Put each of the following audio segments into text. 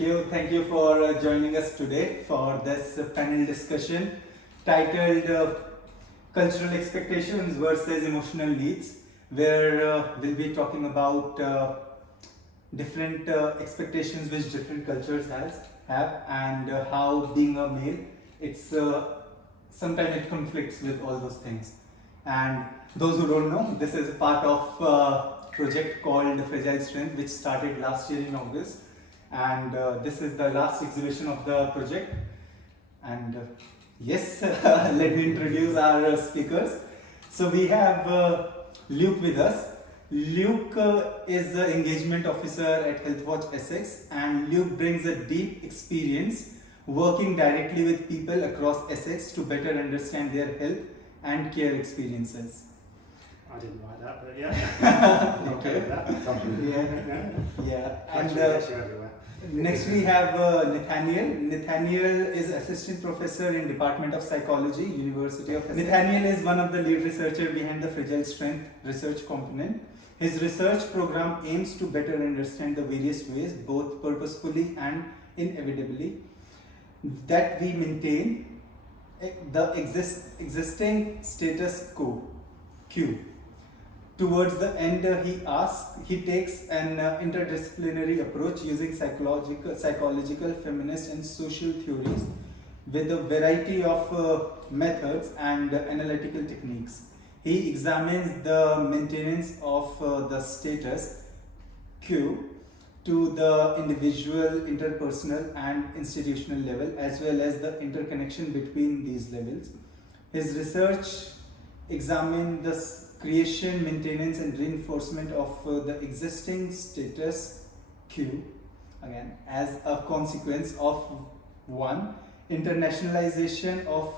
Thank you for joining us today for this panel discussion titled Cultural Expectations versus Emotional Needs, where we'll be talking about different expectations which different cultures have and how being a male, it's sometimes it conflicts with all those things. And those who don't know, this is a part of a project called Fragile Strength, which started last year in August. And this is the last exhibition of the project. And yes, let me introduce our speakers. So we have Luke with us. Luke is the engagement officer at Healthwatch Essex, and Luke brings a deep experience working directly with people across Essex to better understand their health and care experiences. I didn't write that, but yeah. I'm okay with that. Yeah. And everywhere. Next we have Nathaniel. Nathaniel is assistant professor in Department of Psychology, University of Essex. Nathaniel is one of the lead researchers behind the Fragile Strength research component. His research program aims to better understand the various ways, both purposefully and inevitably, that we maintain the existing status quo. Towards the end, he takes an interdisciplinary approach using psychological, feminist, and social theories with a variety of methods and analytical techniques. He examines the maintenance of the status quo to the individual, interpersonal, and institutional level, as well as the interconnection between these levels. His research examines the creation, maintenance, and reinforcement of the existing status quo, again, as a consequence of one, internationalization of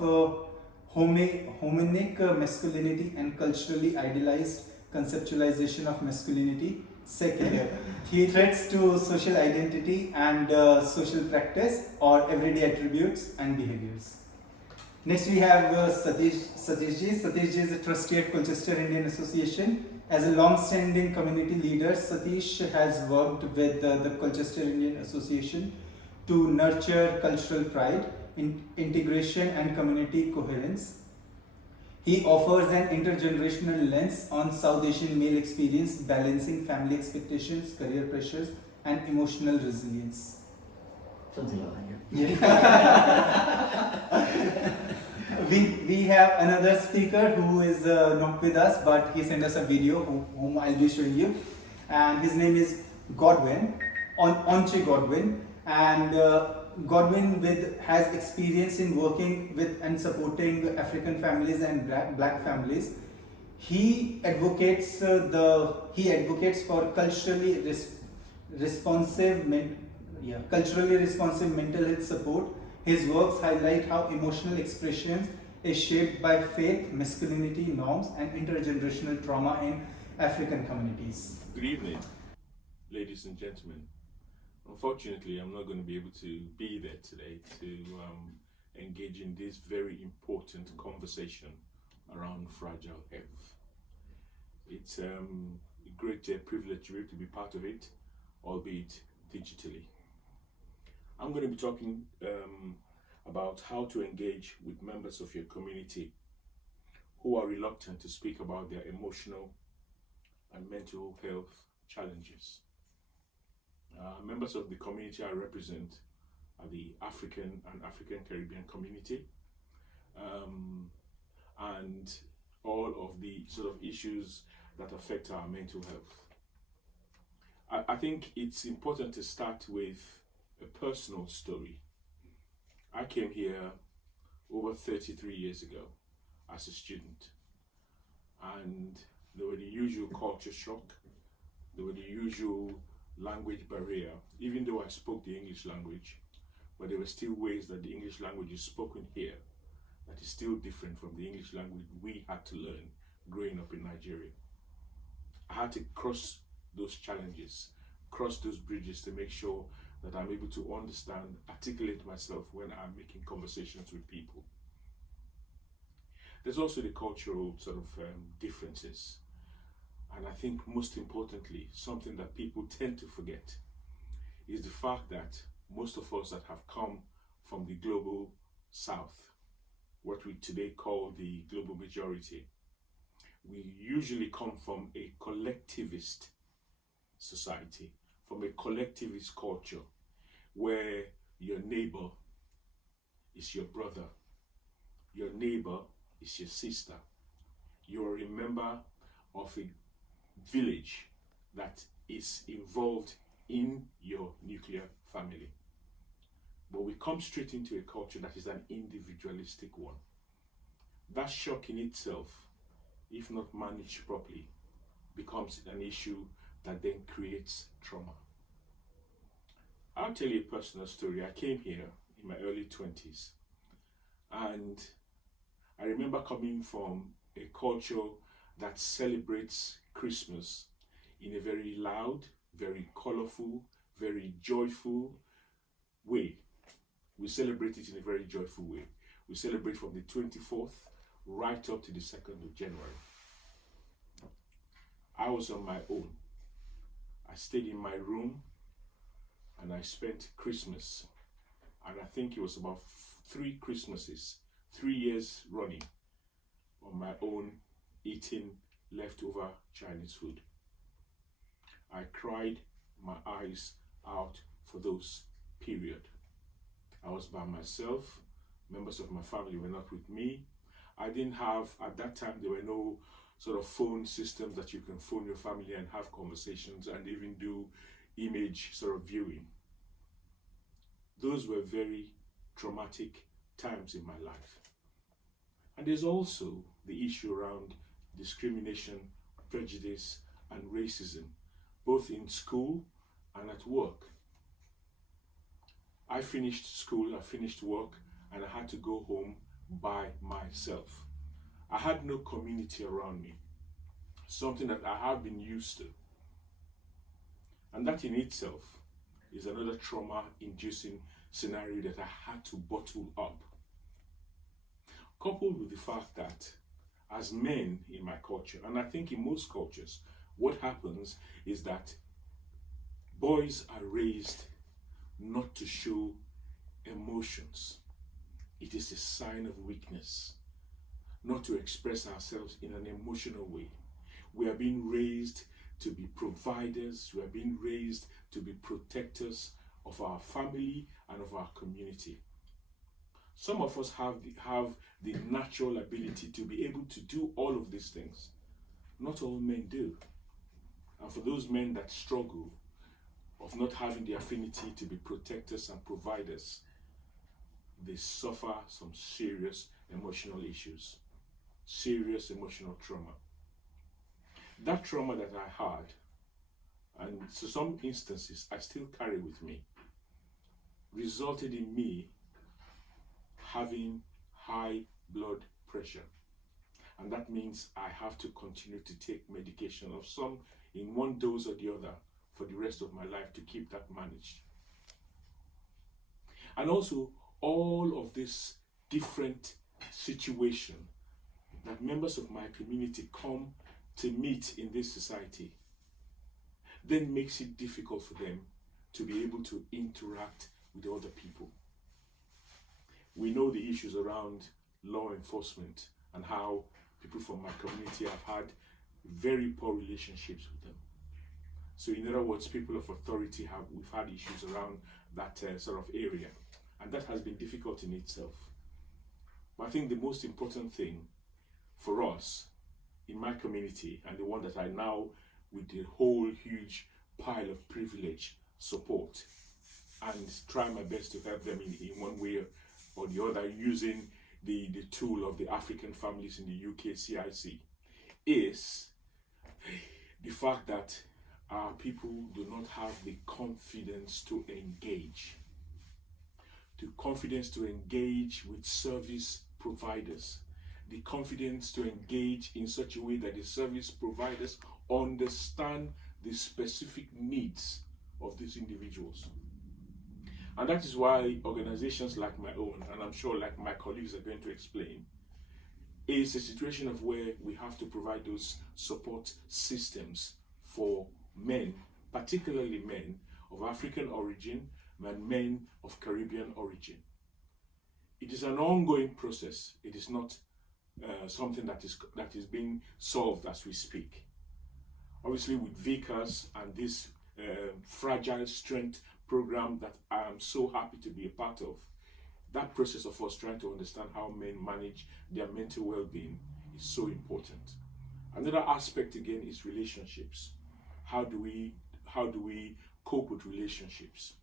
hominic masculinity and culturally idealized conceptualization of masculinity. Second, threats to social identity and social practice or everyday attributes and behaviors. Next we have Satish ji. Satish ji is a trustee at Colchester Indian Association. As a long-standing community leader, Satish has worked with the Colchester Indian Association to nurture cultural pride, integration, and community coherence. He offers an intergenerational lens on South Asian male experience, balancing family expectations, career pressures, and emotional resilience. Something like that, yeah. We have another speaker who is not with us, but he sent us a video whom I'll be showing you. And his name is Godwin, Onche Godwin. And Godwin has experience in working with and supporting African families and black families. He advocates for culturally responsive mental health support. His works highlight how emotional expression is shaped by faith, masculinity norms, and intergenerational trauma in African communities. Good evening, ladies and gentlemen. Unfortunately, I'm not going to be able to be there today to engage in this very important conversation around fragile health. It's a great privilege to be able to be part of it, albeit digitally. I'm going to be talking about how to engage with members of your community who are reluctant to speak about their emotional and mental health challenges. Members of the community I represent are the African and African Caribbean community, and all of the sort of issues that affect our mental health. I think it's important to start with a personal story. I came here over 33 years ago as a student, and there were the usual culture shock, there were the usual language barrier, even though I spoke the English language, but there were still ways that the English language is spoken here that is still different from the English language we had to learn growing up in Nigeria. I had to cross those challenges, cross those bridges to make sure that I'm able to understand, articulate myself when I'm making conversations with people. There's also the cultural sort of differences. And I think most importantly, something that people tend to forget is the fact that most of us that have come from the global south, what we today call the global majority, we usually come from a collectivist society, from a collectivist culture, where your neighbor is your brother, your neighbor is your sister, you're a member of a village that is involved in your nuclear family. But we come straight into a culture that is an individualistic one. That shock in itself, if not managed properly, becomes an issue that then creates trauma. I'll tell you a personal story. I came here in my early 20s, and I remember coming from a culture that celebrates Christmas in a very loud, very colorful, very joyful way. We celebrate it in a very joyful way. We celebrate from the 24th right up to the 2nd of January. I was on my own. I stayed in my room and I spent Christmas, and I think it was about 3 Christmases, 3 years running, on my own, eating leftover Chinese food. I cried my eyes out for those period. I was by myself. Members of my family were not with me. I didn't have, at that time, there were no sort of phone systems that you can phone your family and have conversations and even do image sort of viewing. Those were very traumatic times in my life. And there's also the issue around discrimination, prejudice, and racism, both in school and at work. I finished school, I finished work, and I had to go home by myself. I had no community around me, something that I have been used to. And that in itself is another trauma-inducing scenario that I had to bottle up. Coupled with the fact that as men in my culture, and I think in most cultures, what happens is that boys are raised not to show emotions. It is a sign of weakness, not to express ourselves in an emotional way. We are being raised to be providers, we are being raised to be protectors of our family and of our community. Some of us have the natural ability to be able to do all of these things. Not all men do. And for those men that struggle of not having the affinity to be protectors and providers, they suffer some serious emotional issues, serious emotional trauma. That trauma that I had, and to some instances I still carry with me, resulted in me having high blood pressure. And that means I have to continue to take medication of some in one dose or the other for the rest of my life to keep that managed. And also all of this different situation that members of my community come to meet in this society then makes it difficult for them to be able to interact with other people. We know the issues around law enforcement and how people from my community have had very poor relationships with them. So in other words, people of authority we've had issues around that sort of area, and that has been difficult in itself. But I think the most important thing for us in my community, and the one that I now, with the whole huge pile of privilege, support and try my best to help them in one way or the other, using the tool of the African families in the UK, CIC, is the fact that our people do not have the confidence to engage. The confidence to engage with service providers. The confidence to engage in such a way that the service providers understand the specific needs of these individuals. And that is why organizations like my own, and I'm sure like my colleagues are going to explain, is a situation of where we have to provide those support systems for men, particularly men of African origin, and men of Caribbean origin. It is an ongoing process. It is not something that is being solved as we speak. Obviously, with Vikas and this fragile strength program that I am so happy to be a part of, that process of us trying to understand how men manage their mental well-being is so important. Another aspect again is relationships. How do we cope with relationships?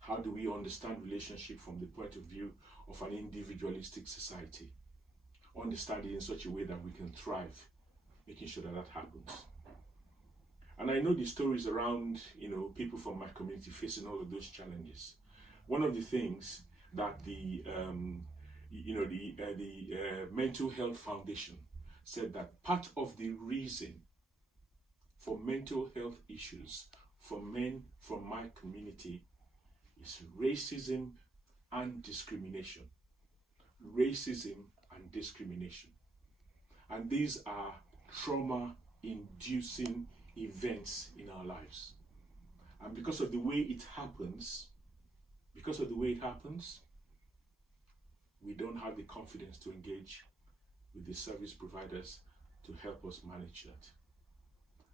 How do we understand relationship from the point of view of an individualistic society? Understand it in such a way that we can thrive, making sure that happens. And I know the stories around, people from my community facing all of those challenges. One of the things that the Mental Health Foundation said that part of the reason for mental health issues for men from my community is racism and discrimination. Racism and discrimination. And these are trauma-inducing events in our lives. And because of the way it happens, we don't have the confidence to engage with the service providers to help us manage that.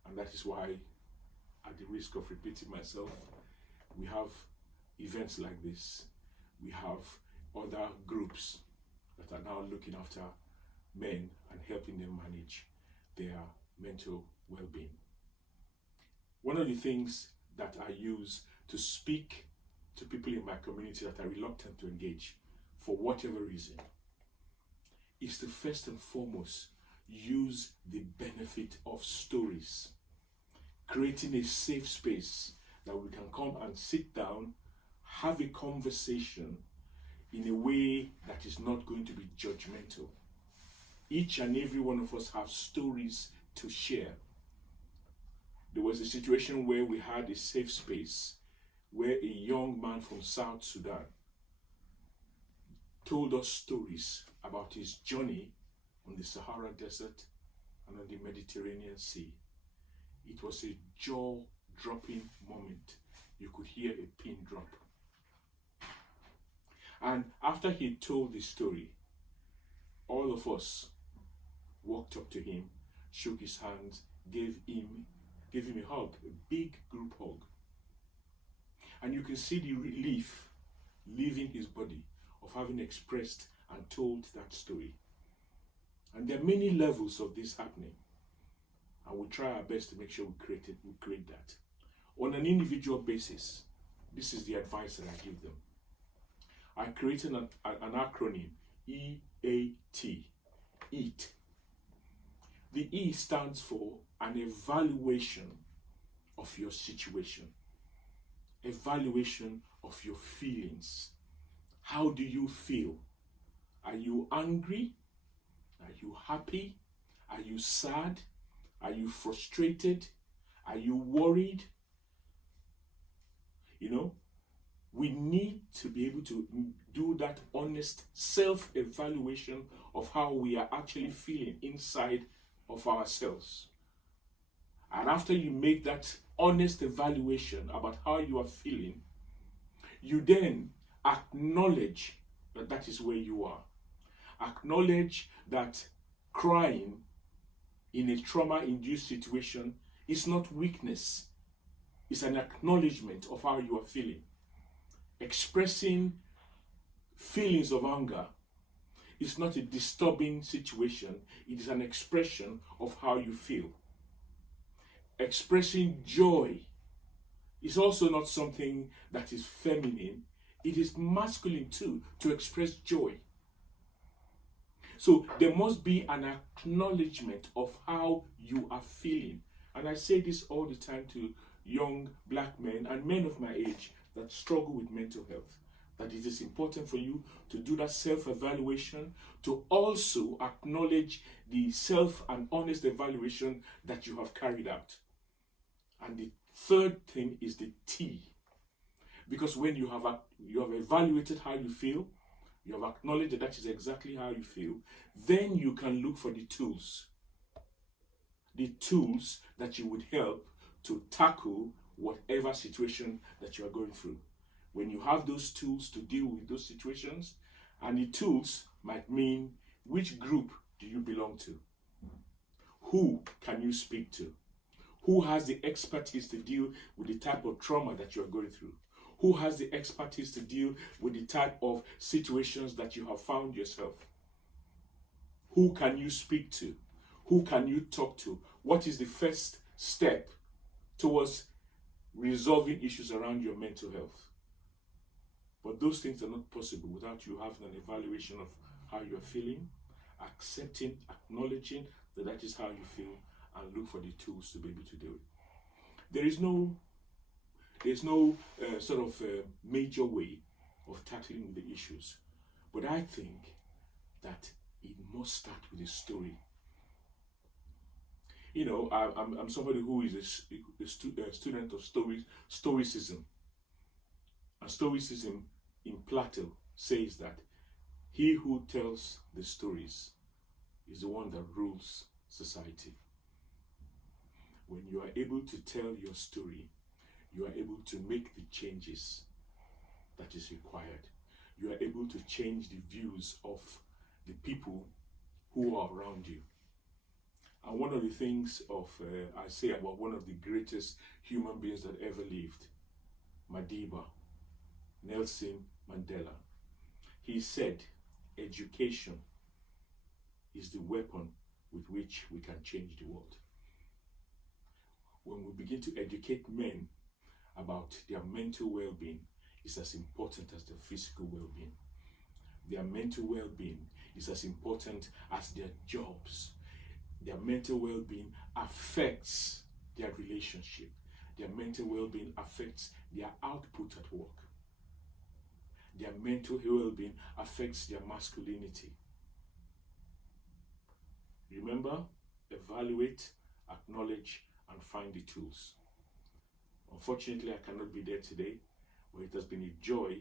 And that is why, at the risk of repeating myself, we have events like this. We have other groups that are now looking after men and helping them manage their mental well-being. One of the things that I use to speak to people in my community that are reluctant to engage for whatever reason is to first and foremost use the benefit of stories, creating a safe space that we can come and sit down, have a conversation in a way that is not going to be judgmental. Each and every one of us have stories to share. There was a situation where we had a safe space where a young man from South Sudan told us stories about his journey on the Sahara Desert and on the Mediterranean Sea. It was a jaw-dropping moment. You could hear a pin drop. And after he told the story, all of us walked up to him, shook his hands, gave him a hug, a big group hug. And you can see the relief leaving his body of having expressed and told that story. And there are many levels of this happening. And we try our best to make sure we create that. On an individual basis, this is the advice that I give them. I created an acronym, EAT, EAT. The E stands for an evaluation of your situation, evaluation of your feelings. How do you feel? Are you angry? Are you happy? Are you sad? Are you frustrated? Are you worried? We need to be able to do that honest self-evaluation of how we are actually feeling inside of ourselves. And after you make that honest evaluation about how you are feeling, you then acknowledge that that is where you are. Acknowledge that crying in a trauma-induced situation is not weakness. It's an acknowledgement of how you are feeling. Expressing feelings of anger is not a disturbing situation. It is an expression of how you feel. Expressing joy is also not something that is feminine. It is masculine too, to express joy. So there must be an acknowledgement of how you are feeling. And I say this all the time to young black men and men of my age that struggle with mental health, that it is important for you to do that self-evaluation, to also acknowledge the self and honest evaluation that you have carried out. And the third thing is the T. Because when you have evaluated how you feel, you have acknowledged that that is exactly how you feel, then you can look for the tools. The tools that you would help to tackle whatever situation that you are going through. When you have those tools to deal with those situations, and the tools might mean which group do you belong to? Who can you speak to? Who has the expertise to deal with the type of trauma that you're going through? Who has the expertise to deal with the type of situations that you have found yourself? Who can you speak to? Who can you talk to? What is the first step towards resolving issues around your mental health? But those things are not possible without you having an evaluation of how you're feeling, accepting, acknowledging that that is how you feel, and look for the tools to be able to do it. There's no major way of tackling the issues, but I think that it must start with a story. You know, I'm somebody who is a student of Stoicism. And Stoicism in Plato says that he who tells the stories is the one that rules society. When you are able to tell your story, you are able to make the changes that is required. You are able to change the views of the people who are around you. And one of the things I say about one of the greatest human beings that ever lived, Madiba, Nelson Mandela, he said, education is the weapon with which we can change the world. When we begin to educate men about their mental well-being, it's as important as their physical well-being. Their mental well-being is as important as their jobs. Their mental well-being affects their relationship. Their mental well-being affects their output at work. Their mental well-being affects their masculinity. Remember, evaluate, acknowledge, and find the tools. Unfortunately, I cannot be there today, but it has been a joy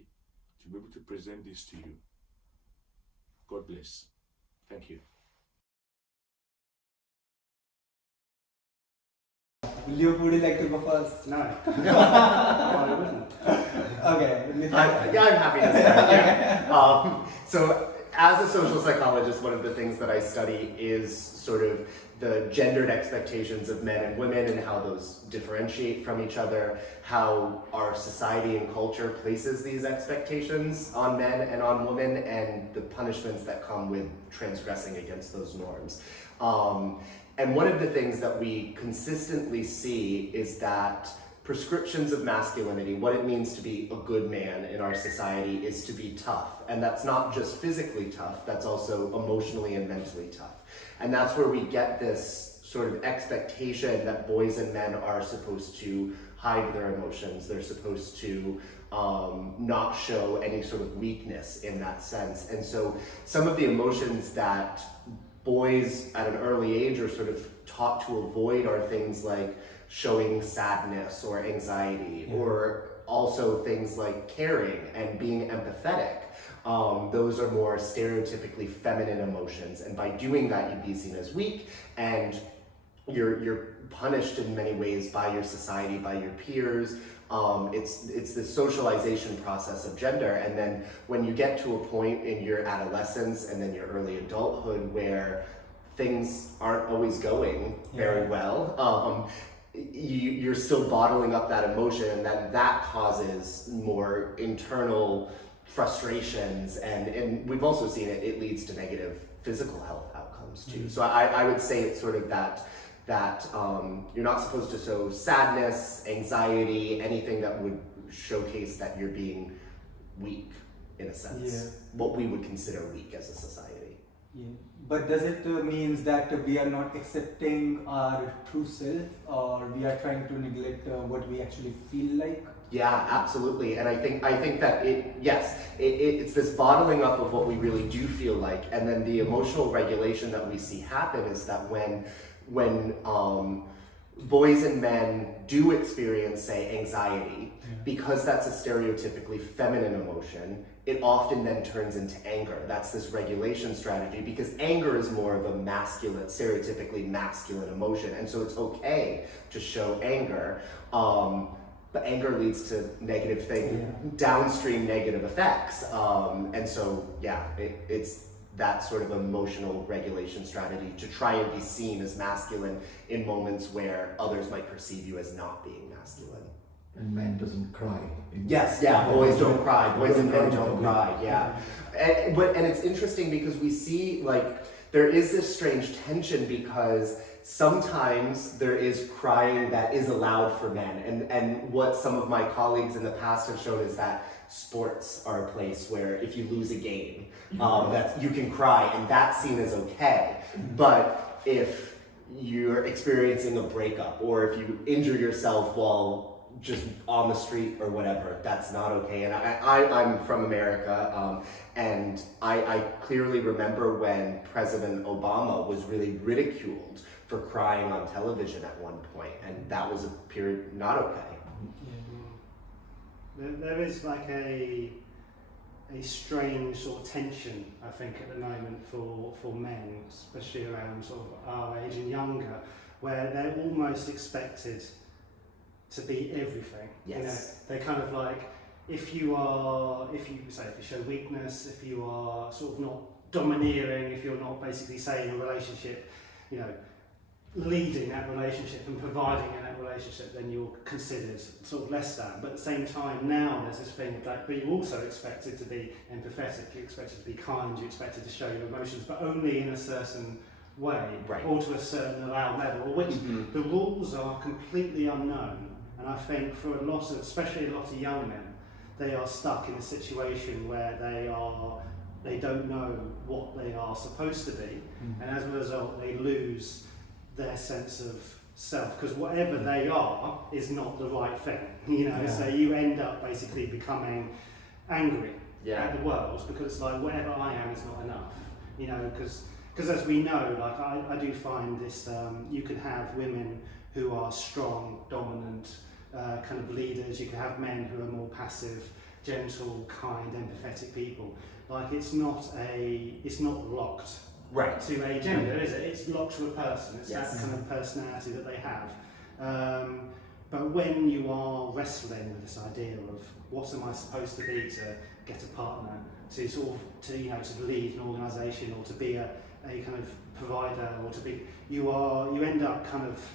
to be able to present this to you. God bless. Thank you. Would you like to go first? No. No, I wouldn't. Okay. I'm happy to start. Yeah. So as a social psychologist, one of the things that I study is sort of the gendered expectations of men and women and how those differentiate from each other, how our society and culture places these expectations on men and on women, and the punishments that come with transgressing against those norms. And one of the things that we consistently see is that prescriptions of masculinity, what it means to be a good man in our society, is to be tough. And that's not just physically tough, that's also emotionally and mentally tough. And that's where we get this sort of expectation that boys and men are supposed to hide their emotions. They're supposed to not show any sort of weakness in that sense. And so some of the emotions that boys at an early age are sort of taught to avoid are things like showing sadness or anxiety, or also things like caring and being empathetic. Those are more stereotypically feminine emotions, and by doing that you'd be seen as weak, and you're punished in many ways by your society, by your peers. It's the socialization process of gender, and then when you get to a point in your adolescence and then your early adulthood where things aren't always going very well, you're still bottling up that emotion, and then that causes more internal frustrations, and we've also seen it leads to negative physical health outcomes too. So I would say it's sort of that you're not supposed to show sadness, anxiety, anything that would showcase that you're being weak in a sense. What we would consider weak as a society. Yeah. But does it means that we are not accepting our true self, or we are trying to neglect what we actually feel like? Yeah, absolutely. And I think that it's this bottling up of what we really do feel like, and then the emotional regulation that we see happen is that when boys and men do experience, say, anxiety, because that's a stereotypically feminine emotion, it often then turns into anger. That's this regulation strategy, because anger is more of a masculine, stereotypically masculine emotion, and so it's okay to show anger. but anger leads to negative downstream negative effects. And so, yeah, it's that sort of emotional regulation strategy to try and be seen as masculine in moments where others might perceive you as not being masculine. And man doesn't cry. Yes, yeah, boys don't cry. Boys and men don't cry, yeah. And it's interesting because we see, like, there is this strange tension because sometimes there is crying that is allowed for men. And what some of my colleagues in the past have shown is that sports are a place where if you lose a game, that you can cry and that's seen as okay. But if you're experiencing a breakup or if you injure yourself while just on the street or whatever, that's not okay. And I'm from America, and I clearly remember when President Obama was really ridiculed for crying on television at one point, and that was a period not okay. There is like a strange sort of tension, I think, at the moment for men, especially around sort of our age and younger, where they're almost expected to be everything. Yes. You know, they're kind of like, if you show weakness, if you are sort of not domineering, if you're not basically saying in a relationship, you know, leading that relationship and providing in that relationship, then you're considered sort of less than. But at the same time, now there's this thing that but you're also expected to be empathetic, you're expected to be kind, you're expected to show your emotions, but only in a certain way, right, or to a certain allowed level, which the rules are completely unknown. And I think for a lot of, especially a lot of young men, they are stuck in a situation where they don't know what they are supposed to be, and as a result they lose their sense of self, because whatever they are is not the right thing, you know. So you end up basically becoming angry at the world because it's like, whatever I am is not enough, you know, because as we know, like I do find this, you can have women who are strong, dominant, kind of leaders, you can have men who are more passive, gentle, kind, empathetic people. Like it's not locked to a gender, is it? It's locked to a person. It's that kind of personality that they have. But when you are wrestling with this idea of what am I supposed to be to get a partner, to sort of to lead an organisation, or to be a kind of provider, or to be you end up kind of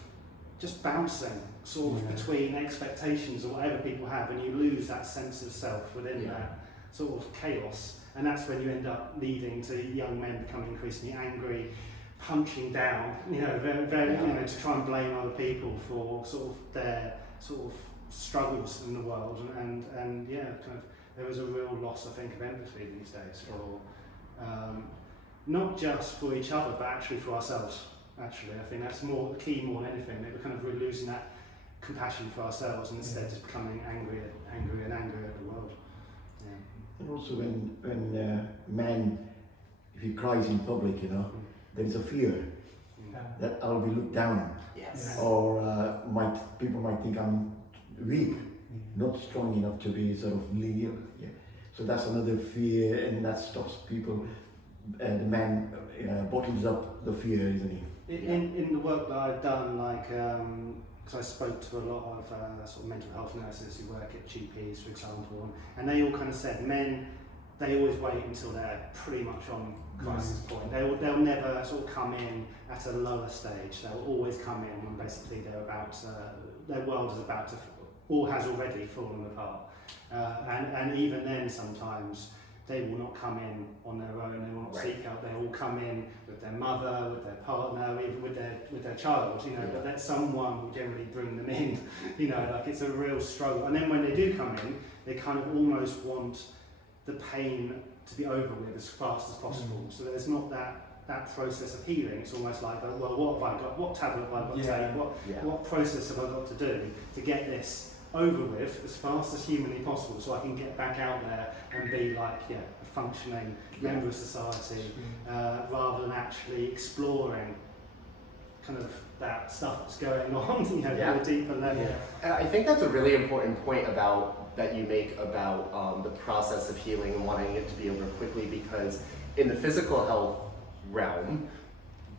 just bouncing sort of between expectations or whatever people have, and you lose that sense of self within that sort of chaos. And that's when you end up leading to young men becoming increasingly angry, punching down, you know, very, you know, to try and blame other people for sort of their sort of struggles in the world. And kind of there is a real loss, I think, of empathy these days for not just for each other, but actually for ourselves. Actually, I think that's more the key more than anything. That we're kind of losing that compassion for ourselves and instead just becoming angrier at the world. And also when man, if he cries in public, you know, there is a fear that I'll be looked down, or people might think I'm weak, not strong enough to be sort of lead. So that's another fear, and that stops people. The man bottles up the fear, isn't he? In the work that I've done, like, because I spoke to a lot of sort of mental health nurses who work at GPs, for example, and they all kind of said men, they always wait until they're pretty much on crisis point. They'll never sort of come in at a lower stage. They'll always come in when basically their world is about to, or has already fallen apart. And even then, sometimes they will not come in on their own, they will not seek out, they will come in with their mother, with their partner, even with their child, you know, but that someone will generally bring them in, you know, like it's a real struggle. And then when they do come in, they kind of almost want the pain to be over with as fast as possible. So there's not that process of healing. It's almost like, well, what have I got, what tablet have I got to take, what process have I got to do to get this over with as fast as humanly possible, so I can get back out there and be like a functioning member of society, rather than actually exploring kind of that stuff that's going on, you know, at a deeper level. I think that's a really important point that you make about the process of healing and wanting it to be over quickly, because in the physical health realm,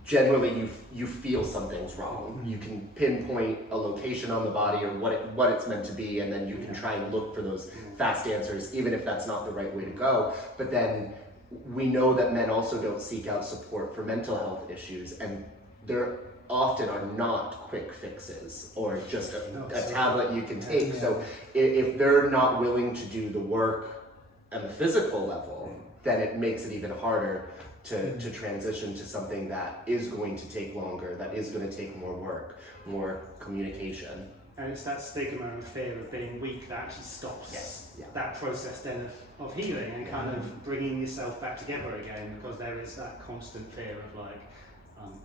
generally you feel something's wrong. You can pinpoint a location on the body or what it's meant to be, and then you can try and look for those fast answers, even if that's not the right way to go. But then we know that men also don't seek out support for mental health issues, and there often are not quick fixes or just a tablet you can take. So if they're not willing to do the work at the physical level, then it makes it even harder to transition to something that is going to take longer, that is going to take more work, more communication. And it's that stigma and fear of being weak that actually stops that process then of healing and kind of bringing yourself back together again, because there is that constant fear of like,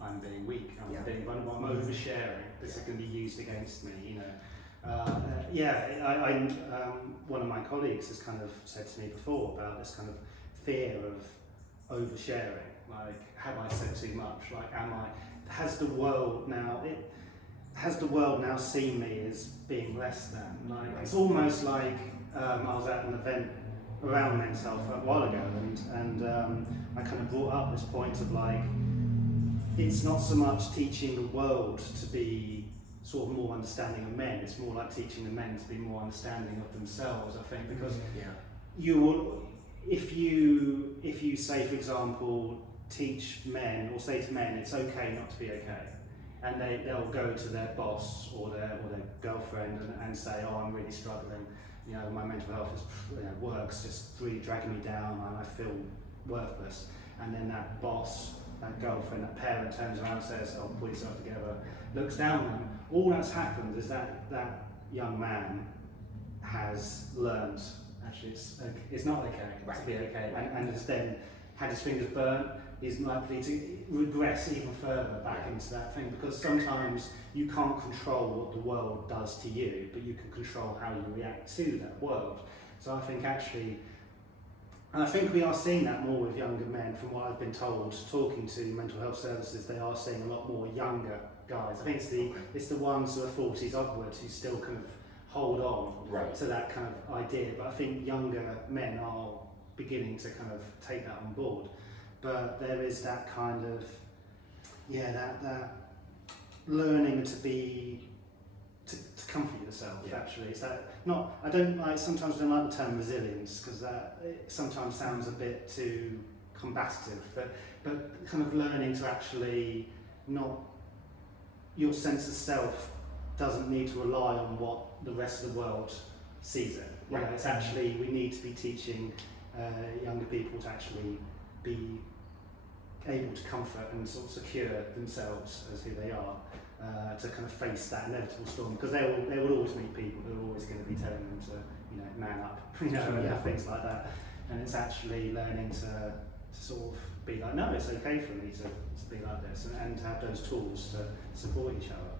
I'm being weak, I'm being vulnerable, I'm oversharing, this is going to be used against me, you know. One of my colleagues has kind of said to me before about this kind of fear of oversharing, like, have I said too much? Like, has the world now seen me as being less than? Like, it's almost like I was at an event around mental health a while ago, and I kind of brought up this point of like, it's not so much teaching the world to be sort of more understanding of men, it's more like teaching the men to be more understanding of themselves, I think, because you will, if you say, for example, teach men or say to men it's okay not to be okay, and they'll go to their boss or their girlfriend and say, oh, I'm really struggling, you know, my mental health is, you know, work's just really dragging me down and I feel worthless, and then that boss, that girlfriend, that parent turns around and says, oh, pull yourself together, looks down on them. All that's happened is that young man has learned actually it's not okay to be okay, and has then had his fingers burnt. He's likely to regress even further back into that thing, because sometimes you can't control what the world does to you, but you can control how you react to that world. So I think actually, and I think we are seeing that more with younger men, from what I've been told, talking to mental health services, they are seeing a lot more younger guys. I think it's the ones who are 40s upwards who still kind of hold on to that kind of idea, but I think younger men are beginning to kind of take that on board. But there is that kind of, that learning to comfort yourself, actually. It's that, sometimes I don't like the term resilience, because that it sometimes sounds a bit too combative, but kind of learning to actually not, your sense of self doesn't need to rely on what the rest of the world sees it. You know, it's actually, we need to be teaching younger people to actually be able to comfort and sort of secure themselves as who they are, to kind of face that inevitable storm, because they will always meet people who are always going to be telling them to, you know, man up, you know, and things like that. And it's actually learning to sort of be like, no, it's okay for me to be like this, and to have those tools to support each other.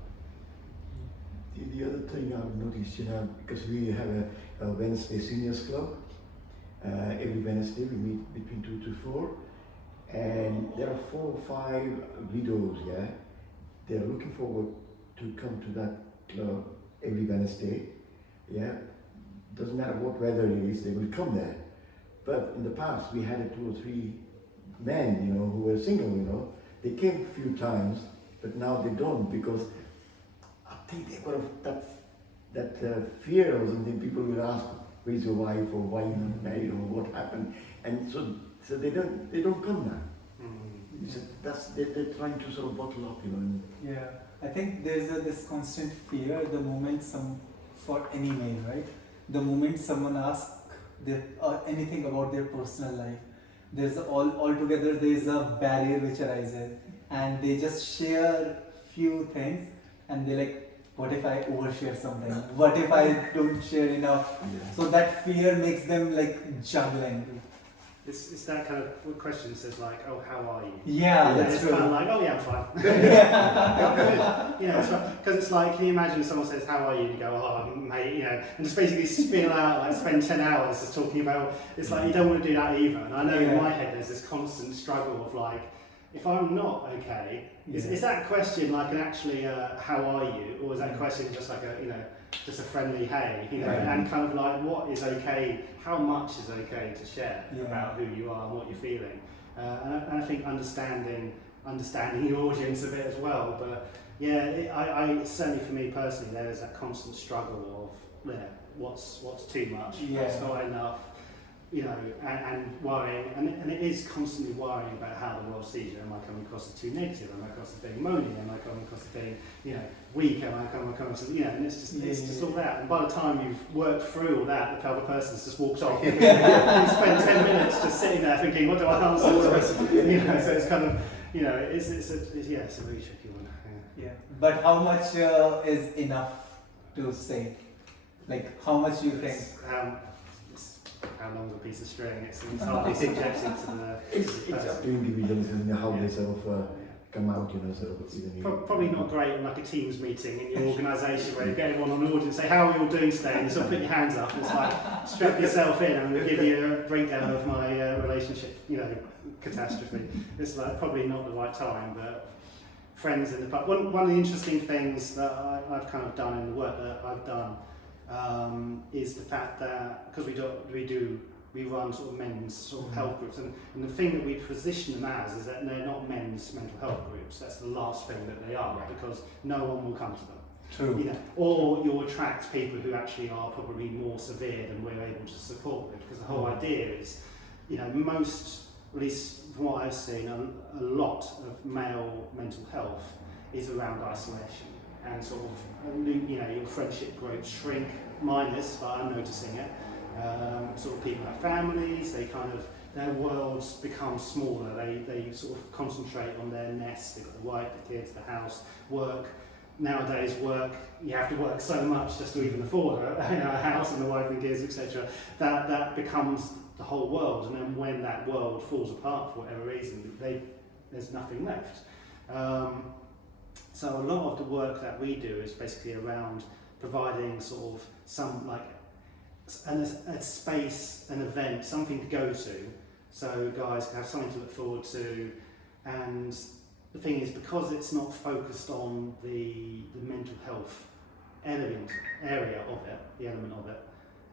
The other thing I've noticed, you know, because we have a Wednesday Seniors Club, every Wednesday we meet between 2 to 4, and there are 4 or 5 widows, they're looking forward to come to that club every Wednesday, doesn't matter what weather it is, they will come there. But in the past we had 2 or 3 men, you know, who were single, you know, they came a few times, but now they don't, because I think they've got that fear or something. People will ask, where's your wife, or why you not married, or what happened, and so they don't come now. They're trying to sort of bottle up, you know. Yeah, I think there's this constant fear the moment for any male, right? The moment someone asks anything about their personal life, there's altogether there's a barrier which arises, and they just share few things, and they're like, what if I overshare something? What if I don't share enough? So that fear makes them like juggling. It's that kind of question that says like, oh, how are you? Yeah, that's it's true. kind of like, oh yeah, I'm fine. You know, because it's like, can you imagine someone says, how are you? And you go, oh, mate, you know, and just basically spill out, like spend 10 hours just talking about, it's like, you don't want to do that either. And I know in my head there's this constant struggle of like, if I'm not okay, is that question like an actually, how are you? Or is that question just like a, you know, just a friendly hey, you know, and kind of like what is okay, how much is okay to share about who you are and what you're feeling. And I think understanding understanding your audience a bit as well. But yeah, I certainly for me personally, there is that constant struggle of what's too much, what's not enough, you know, and worrying, and it is constantly worrying about how the world sees you. Am I coming across as too negative? Am I across as being moany? Am I coming across as being, you know, weak? Am I coming across as, you know, and it's just all that. And by the time you've worked through all that, the other person's just walked off. You spend 10 minutes just sitting there thinking, what do I answer to? You know, so it's kind of, you know, it's a really tricky one. Yeah. But how much is enough to say? Like, how much do you think? How long's a piece of string? It's entirely subjective to the. It's up to individuals and how they sort of come out, you know, sort of. Probably not great in like a Teams meeting in your organisation where you get everyone on audience and say, how are you all doing today? And you sort of put your hands up and it's like, strap yourself in and we'll give you a breakdown of my relationship, you know, catastrophe. It's like probably not the right time, but friends in the pub. One of the interesting things that I've kind of done in the work that I've done is the fact that because we run sort of men's sort of health groups, and the thing that we position them as is that they're not men's mental health groups. That's the last thing that they are, because no one will come to them. True. You know, or you'll attract people who actually are probably more severe than we're able to support with, because the whole idea is, you know, most, at least from what I've seen, a lot of male mental health is around isolation. And sort of, you know, your friendship groups shrink. Mine is, but I'm noticing it. Sort of people have families, they kind of, their worlds become smaller. They sort of concentrate on their nest. They've got the wife, the kids, the house, work. Nowadays, you have to work so much just to even afford a house and the wife and kids, etc. That becomes the whole world. And then when that world falls apart for whatever reason, there's nothing left. So a lot of the work that we do is basically around providing sort of some like a space, an event, something to go to, so guys can have something to look forward to. And the thing is, because it's not focused on the mental health area of it, the element of it,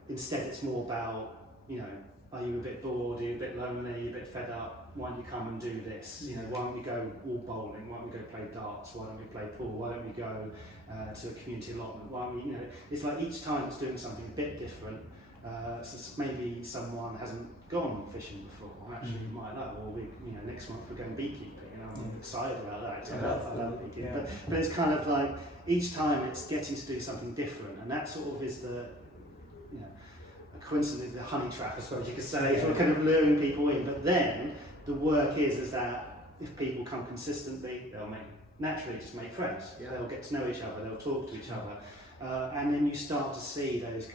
instead it's more about, you know, are you a bit bored, are you a bit lonely, are you a bit fed up, why don't you come and do this? You know, why don't we go all bowling, why don't we go play darts, why don't we play pool, why don't we go to a community allotment, why don't we, you know, it's like each time it's doing something a bit different. So maybe someone hasn't gone fishing before, and actually you might know, or next month we're going beekeeping, and I'm excited about that. I love beekeeping. Yeah. But it's kind of like each time it's getting to do something different, and that sort of is the, you know, coincidentally the honey trap, I suppose you could say, for kind of luring people in. But then the work is that if people come consistently, they'll naturally just make friends. Yeah. They'll get to know each other, they'll talk to each other. And then you start to see those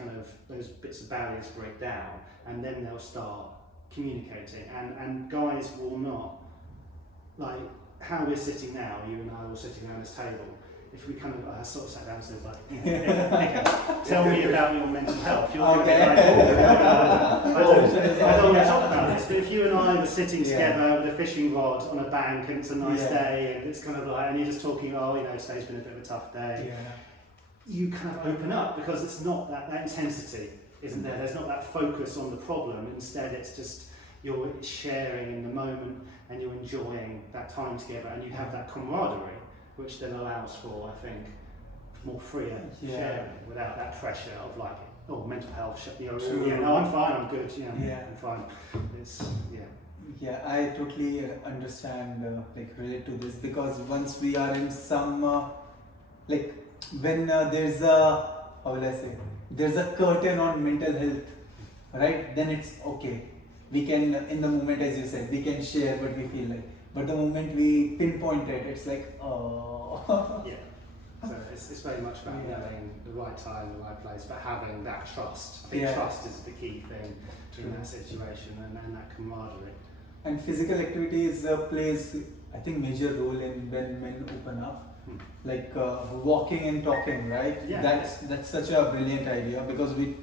bits of barriers break down, and then they'll start communicating. And guys will not, like how we're sitting now, you and I all sitting around this table. If we kind of sort of sat down and said like, okay, tell me about your mental health. You're going to be like, I don't want to talk about this. But if you and I were sitting together with a fishing rod on a bank and it's a nice day, and it's kind of like, and you're just talking, today's been a bit of a tough day. Yeah. You kind of open up, because it's not that intensity, isn't there? There's not that focus on the problem. Instead, it's just you're sharing in the moment and you're enjoying that time together, and you have that camaraderie, which then allows for, I think, more freer sharing without that pressure of like, mental health. I'm fine, I'm good. I'm fine. Yeah, I totally understand, relate to this, because once we are in some, when there's a curtain on mental health, right? Then it's okay. We can, in the moment, as you said, we can share what we feel like. But the moment we pinpoint it, it's like, oh. Yeah. So it's very much about knowing the right time, the right place, but having that trust. I think trust is the key thing in that situation, and that camaraderie. And physical activities plays, I think, major role in when men open up. Like walking and talking, right? Yeah. That's such a brilliant idea, because we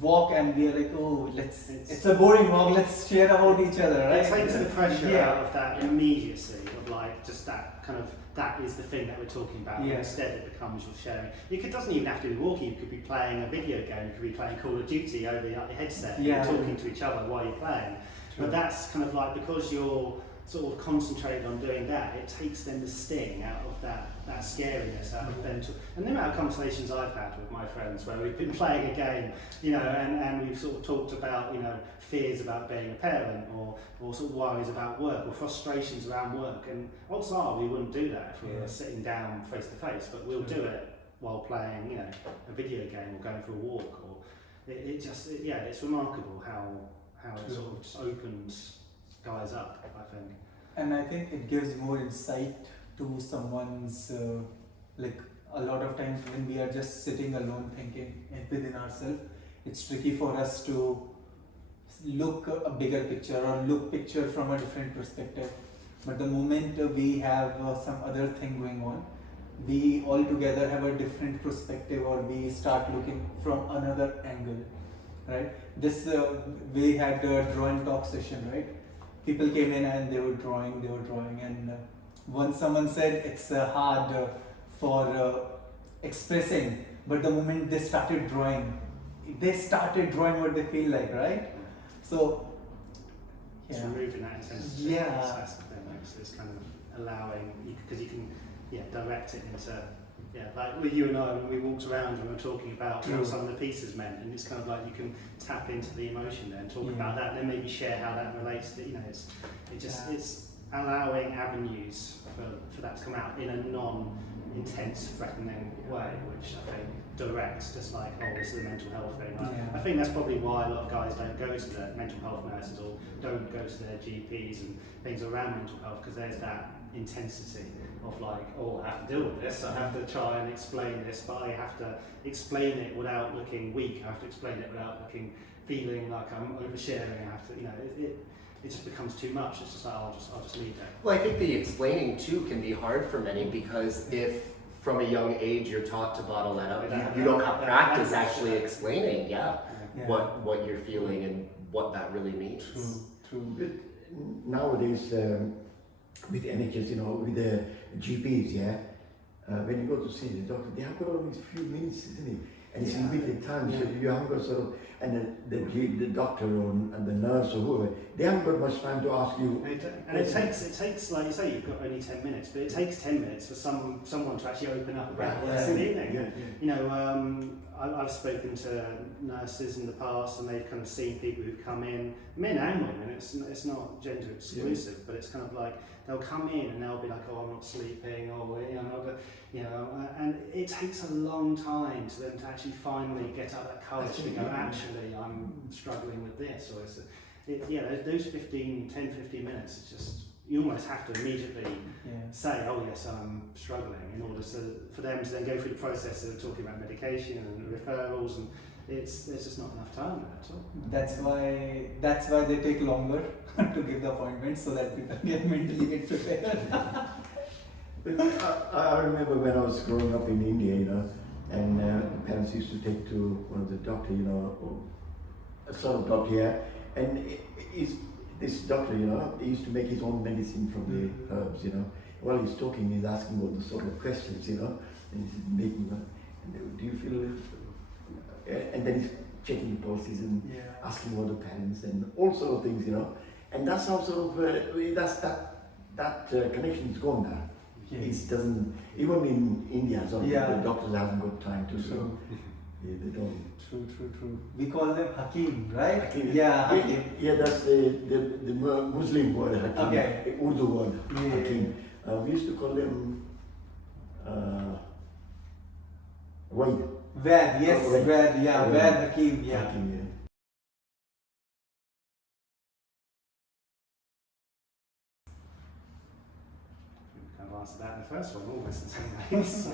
walk and we are like, it's a boring walk, let's share about each other, right? It takes the pressure out of that immediacy of like just that kind of, that is the thing that we're talking about. Yeah. Instead it becomes you're sharing. It doesn't even have to be walking, you could be playing a video game, you could be playing Call of Duty over your headset, you're talking to each other while you're playing. True. But that's kind of like, because you're sort of concentrated on doing that, it takes then the sting out of that scariness out of them. And the amount of conversations I've had with my friends where we've been playing a game, you know, and we've sort of talked about, you know, fears about being a parent, or sort of worries about work, or frustrations around work. And odds are we wouldn't do that if we were sitting down face to face, but we'll do it while playing, you know, a video game or going for a walk. Or it's remarkable how it sort of just opens guys up, I think. And I think it gives more insight to someone's, like a lot of times when we are just sitting alone thinking within ourselves, it's tricky for us to look a bigger picture or look picture from a different perspective. But the moment we have some other thing going on, we all together have a different perspective, or we start looking from another angle, right? This we had a draw and talk session, right? People came in and they were drawing, and once someone said it's hard for expressing, but the moment they started drawing what they feel like, right? So It's removing that intensity. Yeah. That's the thing. It's kind of allowing, because you can direct it into, like with you and I, when we walked around and we were talking about what some of the pieces meant, and it's kind of like you can tap into the emotion there and talk about that, and then maybe share how that relates to, you know, it's allowing avenues for that to come out in a non-intense, threatening way, which I think direct, just like, oh, this is a mental health thing. I think that's probably why a lot of guys don't go to their mental health nurses or don't go to their GPs and things around mental health, because there's that intensity of like, oh, I have to deal with this, I have to try and explain this, but I have to explain it without looking weak, I have to explain it without feeling like I'm oversharing, I have to, you know, it just becomes too much. It's just like, I'll just leave it. Well, I think the explaining too can be hard for many, because if from a young age you're taught to bottle that up, you don't have practice actually explaining, what you're feeling and what that really means. True. But nowadays, with NHS, you know, with the GPs, when you go to see the doctor, they have got only a few minutes, isn't it? And it's limited time, so you haven't got sort of, and the doctor and the nurse or whoever, they haven't got much time to ask you. And it takes, like you say, you've got only 10 minutes, but it takes 10 minutes for someone to actually open up about what's feeling. You know, I've spoken to nurses in the past, and they've kind of seen people who've come in, men and women. It's not gender exclusive, but it's kind of like they'll come in and they'll be like, oh, I'm not sleeping, or and it takes a long time for them to actually finally get up that courage to go, actually, I'm struggling with this, or those 10, 15 minutes, it's just, you almost have to immediately say, oh yes, I'm struggling, in order for them to then go through the process of talking about medication and referrals, and there's just not enough time there at all. That's why they take longer to give the appointment, so that people get mentally prepared. I remember when I was growing up in India, you know, and parents used to take to one of the doctor, you know, a sort of doctor, and this doctor, you know, he used to make his own medicine from the herbs, you know. While he's talking, he's asking all the sort of questions, you know, and he's making, do you feel, and then he's checking the pulses and asking all the parents and all sort of things, you know. And that's how sort of, that connection is gone now. It doesn't, even in India, the doctors haven't got time to, so they don't. True. We call them Hakim, right? Hakim. Hakim. Yeah, that's the Muslim word, Hakim. Okay. Urdu word, Hakim. We used to call them Vaid. Vaid, yes, Vaid, Vaid, Hakim, Hakim, Answer that in the first one, almost in some ways.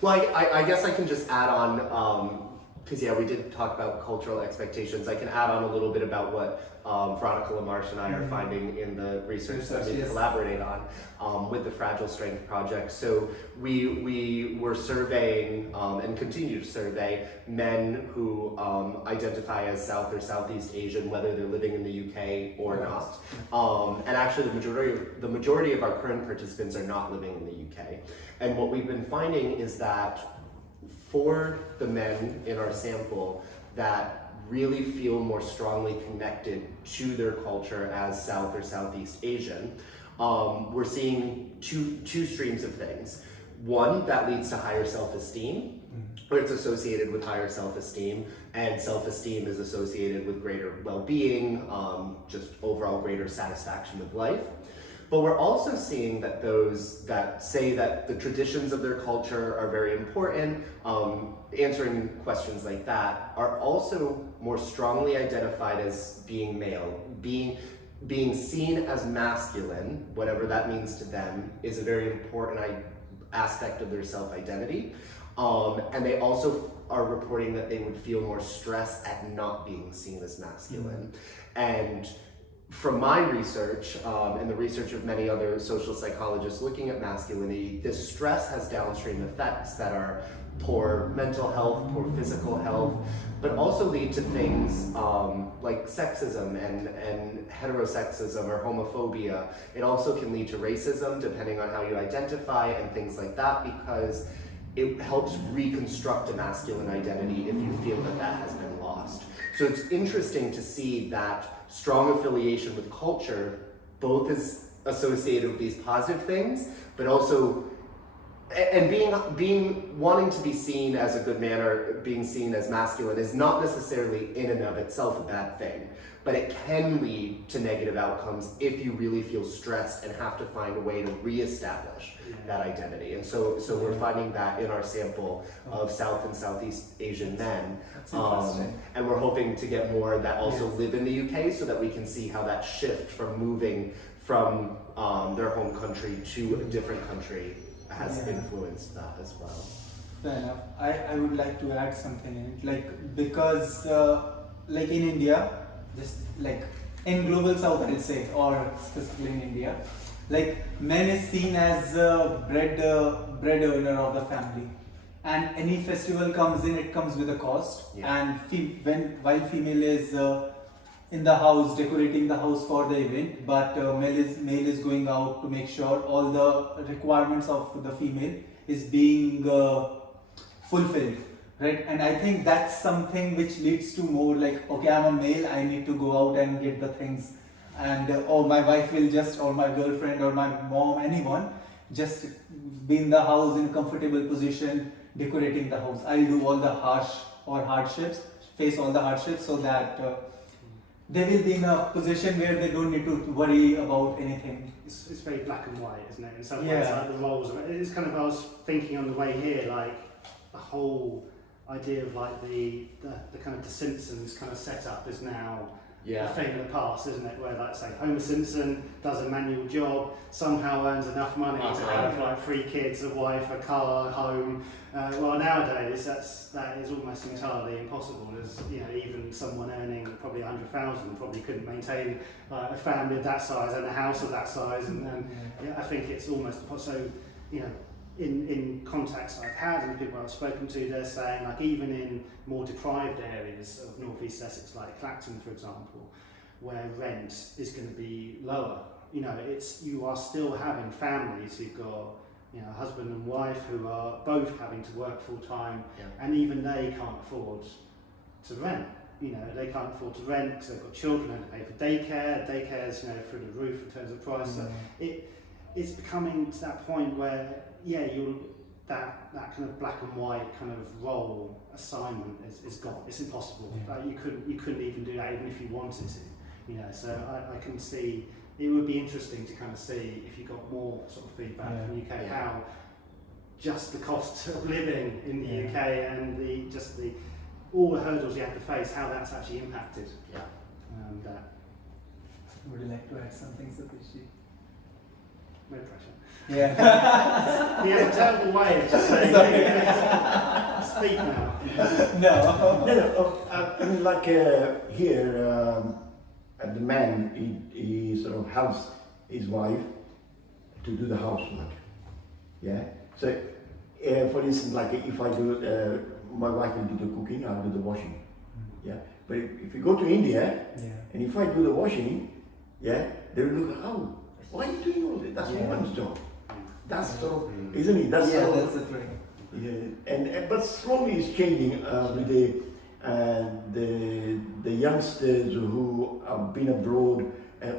Well, I guess I can just add on, because we did talk about cultural expectations. I can add on a little bit about what Veronica LaMarche and I are finding in the research that we collaborate on with the Fragile Strength Project. So we were surveying and continue to survey men who identify as South or Southeast Asian, whether they're living in the UK or not. And actually the majority of our current participants are not living in the UK. And what we've been finding is that for the men in our sample that really feel more strongly connected to their culture as South or Southeast Asian, we're seeing two streams of things. One, that leads to higher self-esteem, or it's associated with higher self-esteem, and self-esteem is associated with greater well-being, just overall greater satisfaction with life. But we're also seeing that those that say that the traditions of their culture are very important, answering questions like that, are also more strongly identified as being male. Being seen as masculine, whatever that means to them, is a very important aspect of their self-identity. And they also are reporting that they would feel more stress at not being seen as masculine. And from my research, and the research of many other social psychologists looking at masculinity, this stress has downstream effects that are poor mental health, poor physical health, but also lead to things like sexism and heterosexism or homophobia. It also can lead to racism, depending on how you identify, and things like that, because it helps reconstruct a masculine identity if you feel that that has been lost. So it's interesting to see that strong affiliation with culture both is associated with these positive things, but also and being wanting to be seen as a good man or being seen as masculine is not necessarily in and of itself a bad thing, but it can lead to negative outcomes if you really feel stressed and have to find a way to reestablish that identity. And so we're finding that in our sample of South and Southeast Asian men. And we're hoping to get more that also live in the UK so that we can see how that shift from moving from their home country to a different country has influenced that as well. Fair enough. I would like to add something in it, like, because like in India, just like in global south I'll say, or specifically in India, like men is seen as bread earner of the family, and any festival comes in, it comes with a cost. And while female is in the house decorating the house for the event, but male is going out to make sure all the requirements of the female is being fulfilled, right? And I think that's something which leads to more like, okay, I'm a male, I need to go out and get the things, and or my wife will just, or my girlfriend or my mom, anyone, just be in the house in a comfortable position decorating the house. I'll do all the hardships, face all the hardships, so that they will be in a position where they don't need to worry about anything. It's very black and white, isn't it? In some ways, like the roles. It's kind of, I was thinking on the way here, like the whole idea of like the kind of the Simpsons kind of setup is now a thing of the past, isn't it? Where, like, say, Homer Simpson does a manual job, somehow earns enough money to have like 3 kids, a wife, a car, a home. Well, nowadays that is almost entirely impossible. As you know, even someone earning probably 100,000 probably couldn't maintain a family of that size and a house of that size. And I think it's almost so. You know, in contacts I've had and people I've spoken to, they're saying, like, even in more deprived areas of North East Essex, like Clacton, for example, where rent is going to be lower. You know, you are still having families who've got, you know, a husband and wife who are both having to work full time, and even they can't afford to rent. You know, they can't afford to rent because they've got children and they pay for daycare. Daycare's, you know, through the roof in terms of price. So it's becoming to that point where that kind of black and white kind of role assignment is gone. It's impossible. Like, you couldn't even do that even if you wanted to. You know, so I can see it would be interesting to kind of see if you got more sort of feedback from the UK how just the cost of living in the UK and all the hurdles you have to face, how that's actually impacted. Would you like to add something, Satish? No pressure. Yeah. You have a terrible way of just saying, speak now. No. I mean, like here, the man, he sort of helps his wife to do the housework. Yeah. So, for instance, like if I do, my wife will do the cooking, I'll do the washing. Yeah. But if you go to India, and if I do the washing, they will look, oh, why are you doing all this? That's woman's job. That's sort of, isn't it? That's that's the thing. And but slowly it's changing with the youngsters who have been abroad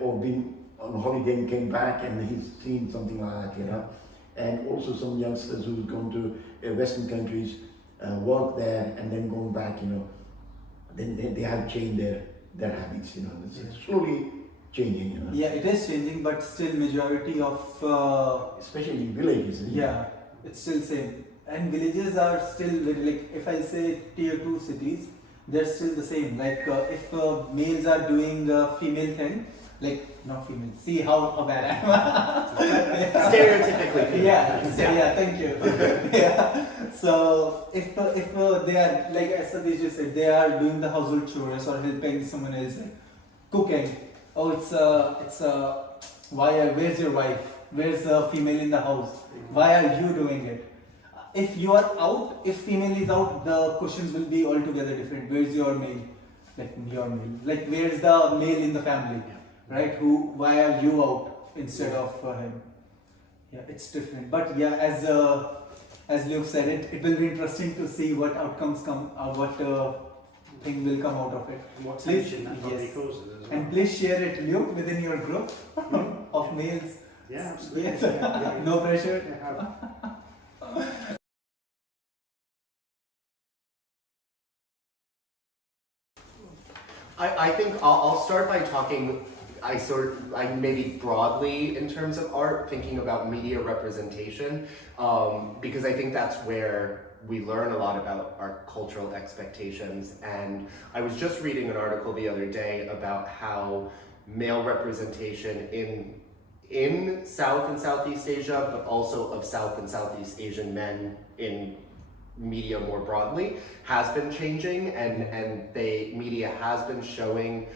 or been on holiday and came back and he's seen something like that, you know. And also some youngsters who've gone to Western countries, work there and then going back, you know. Then they have changed their habits, you know. It's slowly changing, you know. Yeah, it is changing, but still majority of Especially in villages. Isn't yeah, it's still same. And villages are still very, like, if I say tier 2 cities, they're still the same. Like if males are doing female thing, like not female. See how bad I am. Stereotypically female. Yeah, thank you. Yeah. So if they are, like as Satish just said, they are doing the household chores or helping someone else, like cooking. Oh, where's your wife? Where's the female in the house? Why are you doing it? If you are out, if female is out, the questions will be altogether different. Where's your male? Like your male. Like where's the male in the family? Right? Why are you out instead of him? Yeah, it's different. But yeah, as Luke said, it will be interesting to see what outcomes come, what thing will come out of it. And what tension that probably causes as well. And please share it, Luke, within your group of males. Yeah, absolutely. Yes. Yeah. No pressure. Yeah. I think I'll start by talking, I maybe broadly in terms of art, thinking about media representation, because I think that's where we learn a lot about our cultural expectations. And I was just reading an article the other day about how male representation in South and Southeast Asia, but also of South and Southeast Asian men in media more broadly, has been changing, and media has been showing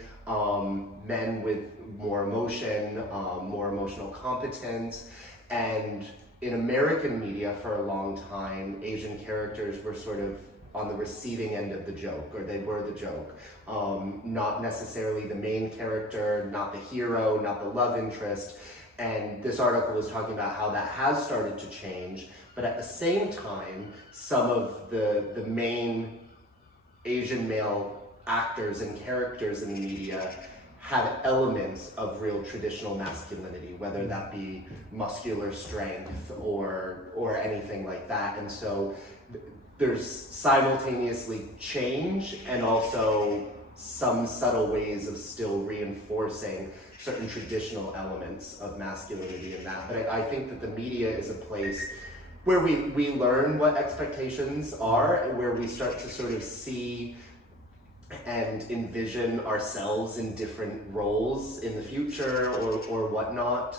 men with more emotion, more emotional competence. And in American media for a long time, Asian characters were sort of on the receiving end of the joke, or they were the joke. Not necessarily the main character, not the hero, not the love interest. And this article was talking about how that has started to change, but at the same time, some of the main Asian male actors and characters in the media have elements of real traditional masculinity, whether that be muscular strength or anything like that. And so there's simultaneously change and also some subtle ways of still reinforcing certain traditional elements of masculinity in that. But I think that the media is a place where we learn what expectations are, and where we start to sort of see and envision ourselves in different roles in the future or whatnot.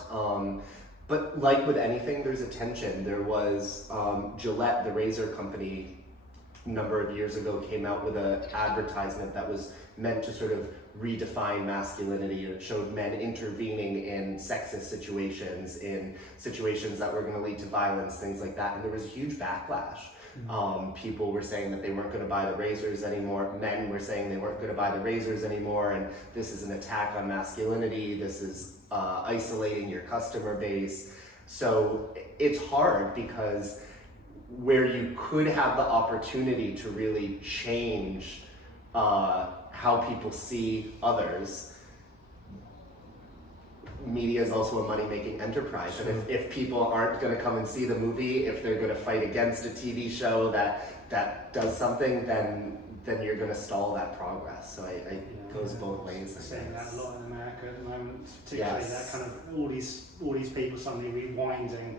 But like with anything, there's a tension. There was Gillette, the razor company, a number of years ago came out with an advertisement that was meant to sort of redefine masculinity. It showed men intervening in sexist situations, in situations that were going to lead to violence, things like that. And there was a huge backlash. People were saying that they weren't going to buy the razors anymore. Men were saying they weren't going to buy the razors anymore, and this is an attack on masculinity. This is isolating your customer base. So it's hard, because where you could have the opportunity to really change how people see others, media is also a money-making enterprise. Sure. And if people aren't going to come and see the movie, if they're going to fight against a TV show that does something, then you're going to stall that progress. So it goes both ways. We're seeing that a lot in America at the moment, particularly that kind of all these people suddenly rewinding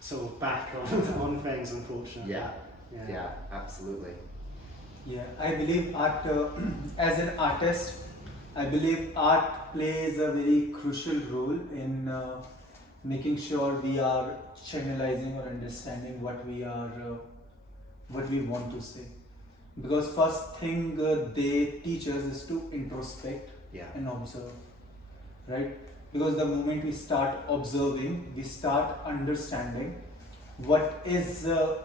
sort of back on things, unfortunately. Yeah, absolutely. Yeah, I believe art, as an artist, I believe art plays a very crucial role in making sure we are channelizing or understanding what we want to say. Because first thing they teach us is to introspect and observe, right? Because the moment we start observing, we start understanding what is the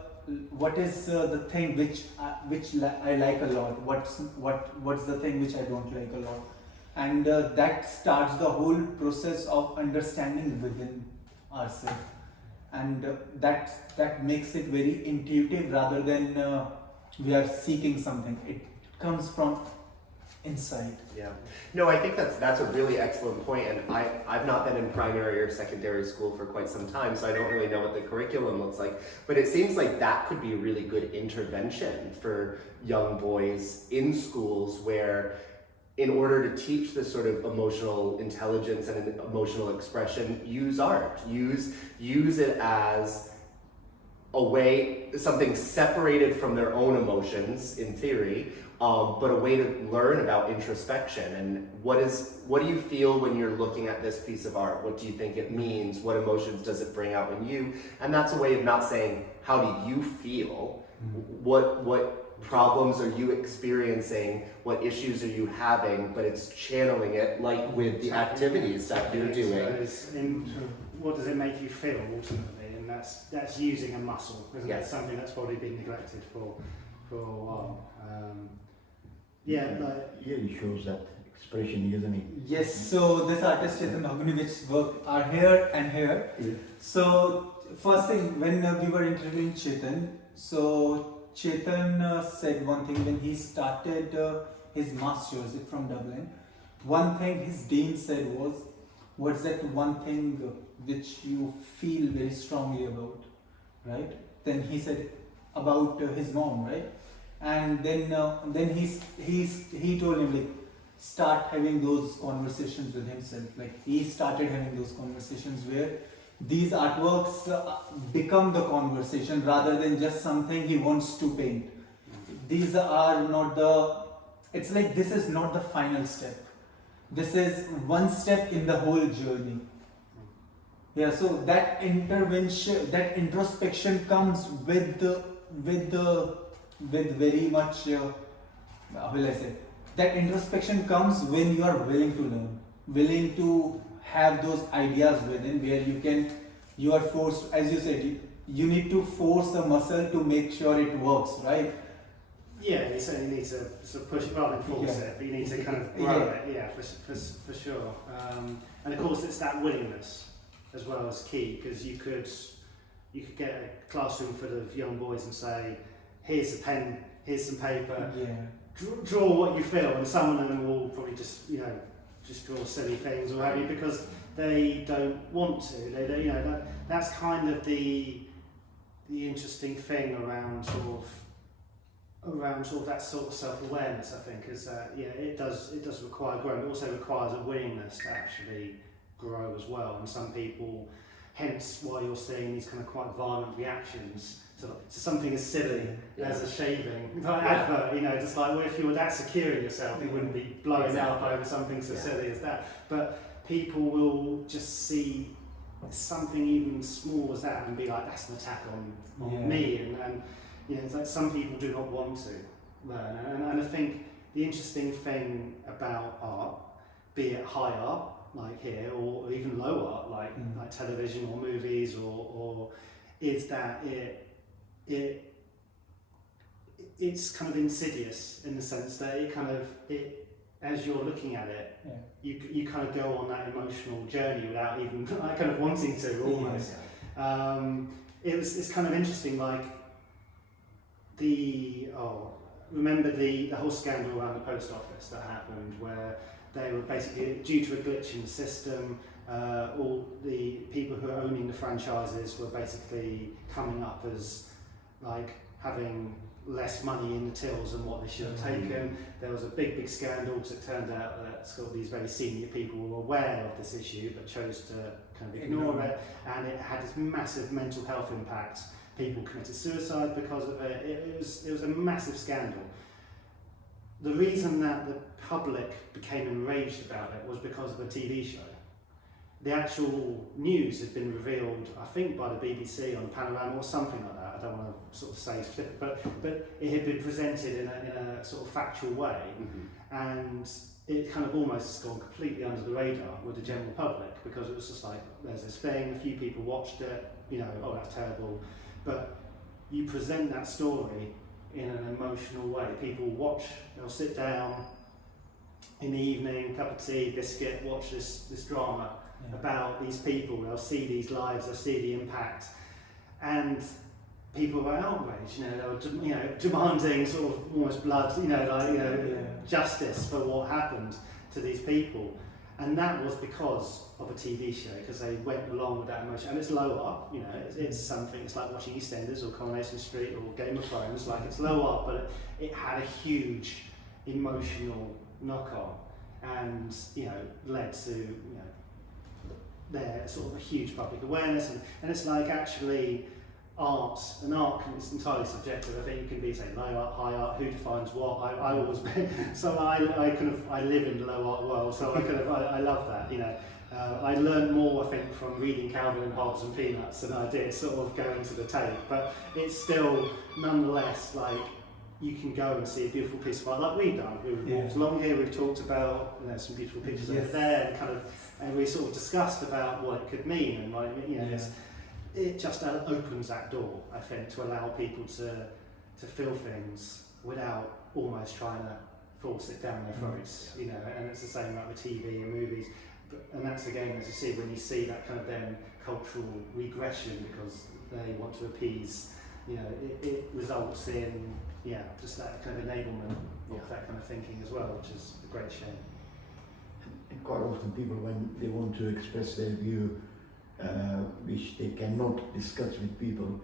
thing which I like a lot. What's the thing which I don't like a lot, and that starts the whole process of understanding within ourselves, and that makes it very intuitive rather than we are seeking something. It comes from insight. Yeah. No, I think that's a really excellent point, and I've not been in primary or secondary school for quite some time, so I don't really know what the curriculum looks like, but it seems like that could be a really good intervention for young boys in schools where, in order to teach this sort of emotional intelligence and emotional expression, use art, use it as a way, something separated from their own emotions in theory, but a way to learn about introspection. And what do you feel when you're looking at this piece of art? What do you think it means? What emotions does it bring out in you? And that's a way of not saying, how do you feel? What problems are you experiencing? What issues are you having? But it's channeling it, like with the activities that you're doing. What does it make you feel ultimately? And that's using a muscle, isn't Yes. it? Something that's probably been neglected for a while. He shows that expression, isn't he? Yes, so this artist Enagagement work are here and here. Yeah. So first thing, when we were interviewing Chetan, so Chetan said one thing when he started his master's from Dublin. One thing his dean said was, what's that one thing which you feel very strongly about, right? Then he said about his mom, right? And then he told him, like, start having those conversations with himself. Like, he started having those conversations where these artworks become the conversation rather than just something he wants to paint. These are not it's like this is not the final step. This is one step in the whole journey. Yeah, so that intervention, that introspection comes with very much, how will I say, that introspection comes when you are willing to learn, willing to have those ideas within where you are forced, as you said, you need to force a muscle to make sure it works, right? Yeah, you certainly need to sort of push it rather than force it, but you need to kind of grow it, for sure. And of course, it's that willingness as well as key, because you could get a classroom full of young boys and say, here's a pen, here's some paper, draw what you feel, and some of them will probably just draw silly things or have you because they don't want to. They that's kind of the interesting thing around sort of that sort of self-awareness, I think, is that it does require growth. It also requires a willingness to actually grow as well. And some people, hence why you're seeing these kind of quite violent reactions to something as silly as a shaving advert. Just like, well, if you were that secure in yourself, you wouldn't be blowing up over something so silly as that. But people will just see something even small as that and be like, that's an attack on me, and it's like some people do not want to learn. And I think the interesting thing about art, be it high art like here, or even low art like television or movies, or is that it's kind of insidious in the sense that as you're looking at it, you kind of go on that emotional journey without even kind of wanting to almost. It's kind of interesting, like remember the whole scandal around the post office that happened, where they were basically, due to a glitch in the system, all the people who are owning the franchises were basically coming up as like having less money in the tills than what they should have taken. There was a big scandal because it turned out that these very senior people were aware of this issue but chose to kind of ignore it, and it had this massive mental health impact. People committed suicide because of it. It was a massive scandal. The reason that the public became enraged about it was because of a TV show. The actual news had been revealed, I think, by the BBC on Panorama or something like that. I don't want to sort of say specific, but it had been presented in a sort of factual way, and it kind of almost gone completely under the radar with the general public, because it was just like, there's this thing, a few people watched it, oh, that's terrible. But you present that story in an emotional way. People watch, they'll sit down in the evening, cup of tea, biscuit, watch this drama about these people. They'll see these lives, they'll see the impact. And people were outraged. They were demanding sort of almost blood, justice for what happened to these people, and that was because of a TV show, because they went along with that emotion. And it's low up, it's something. It's like watching EastEnders or Coronation Street or Game of Thrones. Like, it's low up, but it had a huge emotional knock on, and led to their sort of a huge public awareness. And it's like, actually, art it's entirely subjective. I think you can be saying low art, high art, who defines what. I always so I live in the low art world, so I love that. I learned more, I think, from reading Calvin and Hobbes and Peanuts than I did sort of going to the tape, but it's still nonetheless like you can go and see a beautiful piece of art like we've done. We've walked along here, we've talked about some beautiful pictures over there, and we sort of discussed about what it could mean, and it just opens that door, I think, to allow people to feel things without almost trying to force it down their throats, and it's the same like with TV and movies. And that's, again, as you see, when you see that kind of then cultural regression because they want to appease, it results in just that kind of enablement of that kind of thinking as well, which is a great shame. And quite often people, when they want to express their view, which they cannot discuss with people,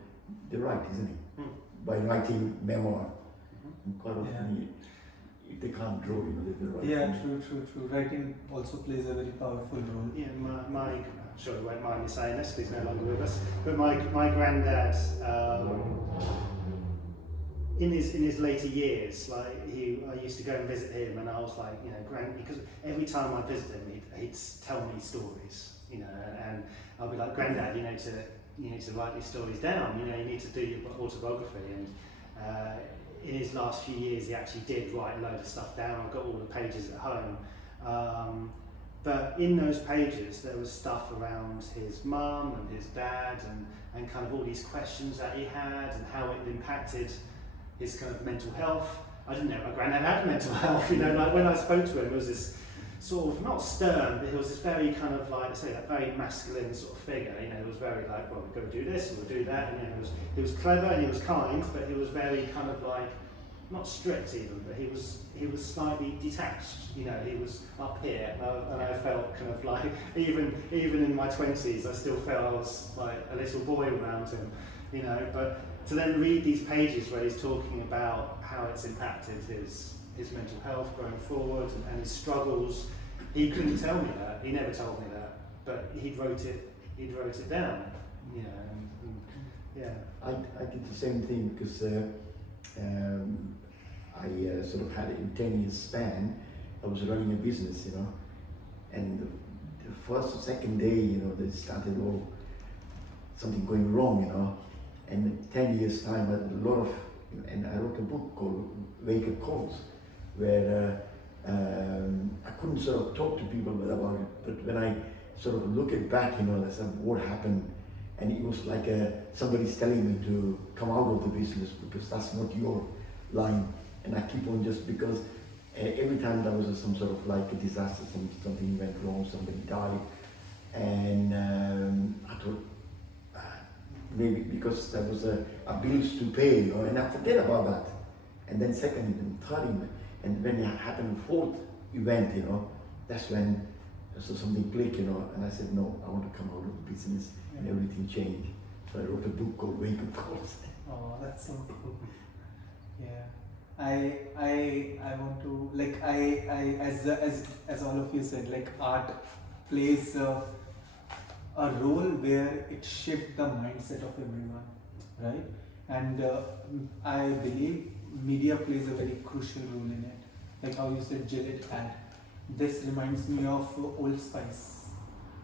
they write, isn't it? By writing memoir. And quite often, if they can't draw, they write. Yeah, true. Writing also plays a very powerful role. Yeah, my sure you won't mind me saying this, because he's no longer with us, but my granddad, in his later years, like I used to go and visit him, and I was like, because every time I visit him, he'd tell me stories, and I'll be like, Granddad, you need to write these stories down. You need to do your autobiography. And in his last few years, he actually did write a load of stuff down. I've got all the pages at home. But in those pages, there was stuff around his mum and his dad, and kind of all these questions that he had, and how it impacted his kind of mental health. I didn't know my granddad had mental health. Like when I spoke to him, it was this sort of, not stern, but he was this very kind of like, say, that very masculine sort of figure. It was very like, well, we've got to do this and we'll do that. And he was clever and he was kind, but he was very kind of like, not strict even, but he was slightly detached. He was up here, and I felt kind of like, even in my 20s, I still felt I was like a little boy around him. But to then read these pages where he's talking about how it's impacted his mental health going forward and his struggles, he couldn't tell me that. He never told me that, but he wrote it down. I did the same thing, because I sort of had it in 10 years span. I was running a business, and the first or second day, they started something going wrong, and in 10 years time, I had a lot of, and I wrote a book called Wake Up Calls, where I couldn't sort of talk to people about it, but when I sort of look it back, I said, what happened? And it was like somebody's telling me to come out of the business because that's not your line. And I keep on, just because every time there was some sort of like a disaster, something went wrong, somebody died, and I thought, maybe because there was a bills to pay, and I forget about that. And then second and third event, and when it happened fourth event, that's when something clicked, and I said, no, I want to come out of the business, and everything changed. So I wrote a book called Wake Up Calls. Oh, that's so cool. Yeah. I want to, like, as all of you said, like, art plays a role where it shifts the mindset of everyone, right? And I believe media plays a very crucial role in it. Like how you said Gillette ad. This reminds me of Old Spice,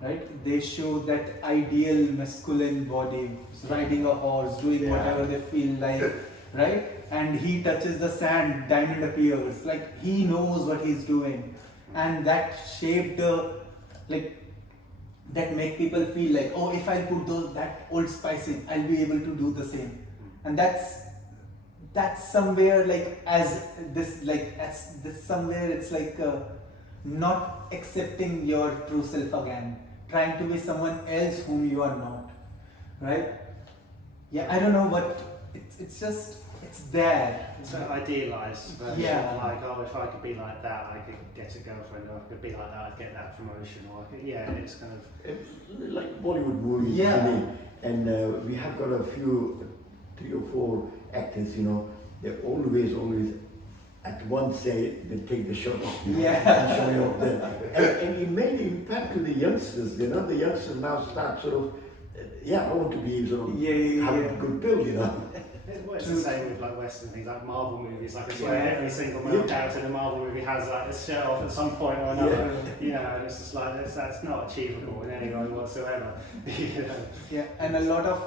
right? They show that ideal masculine body, riding a horse, doing whatever they feel like, right? And he touches the sand, diamond appears. Like, he knows what he's doing, and that shaped that make people feel like, oh, if I put that Old Spice in, I'll be able to do the same. And that's somewhere like somewhere it's like not accepting your true self again, trying to be someone else whom you are not, right? Yeah, I don't know, but it's just, it's there. It's an idealised version Yeah. of like, oh, if I could be like that, I could get a girlfriend, or if I could be like that, I'd get that promotion, or I could, yeah, it's kind of... Like Bollywood movies, Yeah. to me. And we have got a few, 3 or 4 actors, you know, they always at one say they take the shot off, you know, Yeah. and showing off there. And it made an impact to the youngsters, you know, the youngsters now start sort of, I want to be sort of, have a good build, you know. Well, it's the same with like Western things, like Marvel movies. Like I swear, every single male character in a Marvel movie has like a shirt off at some point or another. You know, and it's just like that's not achievable in any way whatsoever. You know? Yeah, and a lot of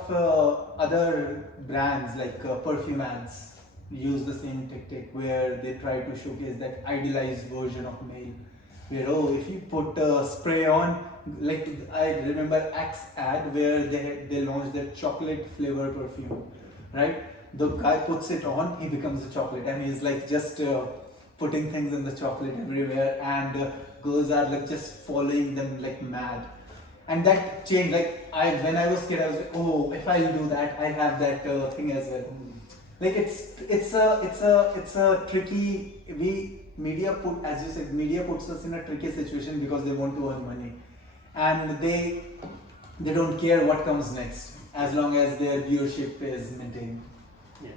other brands like perfume ads use the same tactic where they try to showcase that idealized version of male. Where if you put spray on, like I remember Axe ad where they launched that chocolate flavor perfume, right? The guy puts it on, he becomes a chocolate, and he's like just putting things in the chocolate everywhere, and girls are like just following them like mad. And that changed. Like when I was kid, I was like, oh, if I do that, I have that thing as well. Like it's a tricky. Media puts us in a tricky situation because they want to earn money, and they don't care what comes next as long as their viewership is maintained. Yeah.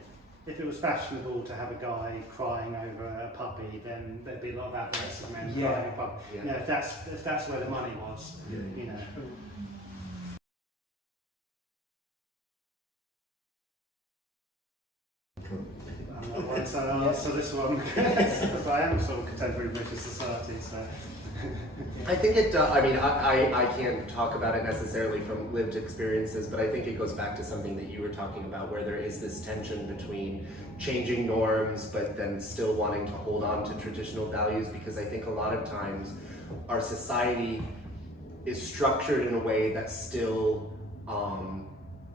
If it was fashionable to have a guy crying over a puppy, then there'd be a lot of adverts of men crying over a puppy. Yeah. You know, if that's where the money was, you know. So this one, because I am sort of contemporary British society, so. I think it does. I mean, I can't talk about it necessarily from lived experiences, but I think it goes back to something that you were talking about, where there is this tension between changing norms, but then still wanting to hold on to traditional values, because I think a lot of times our society is structured in a way that still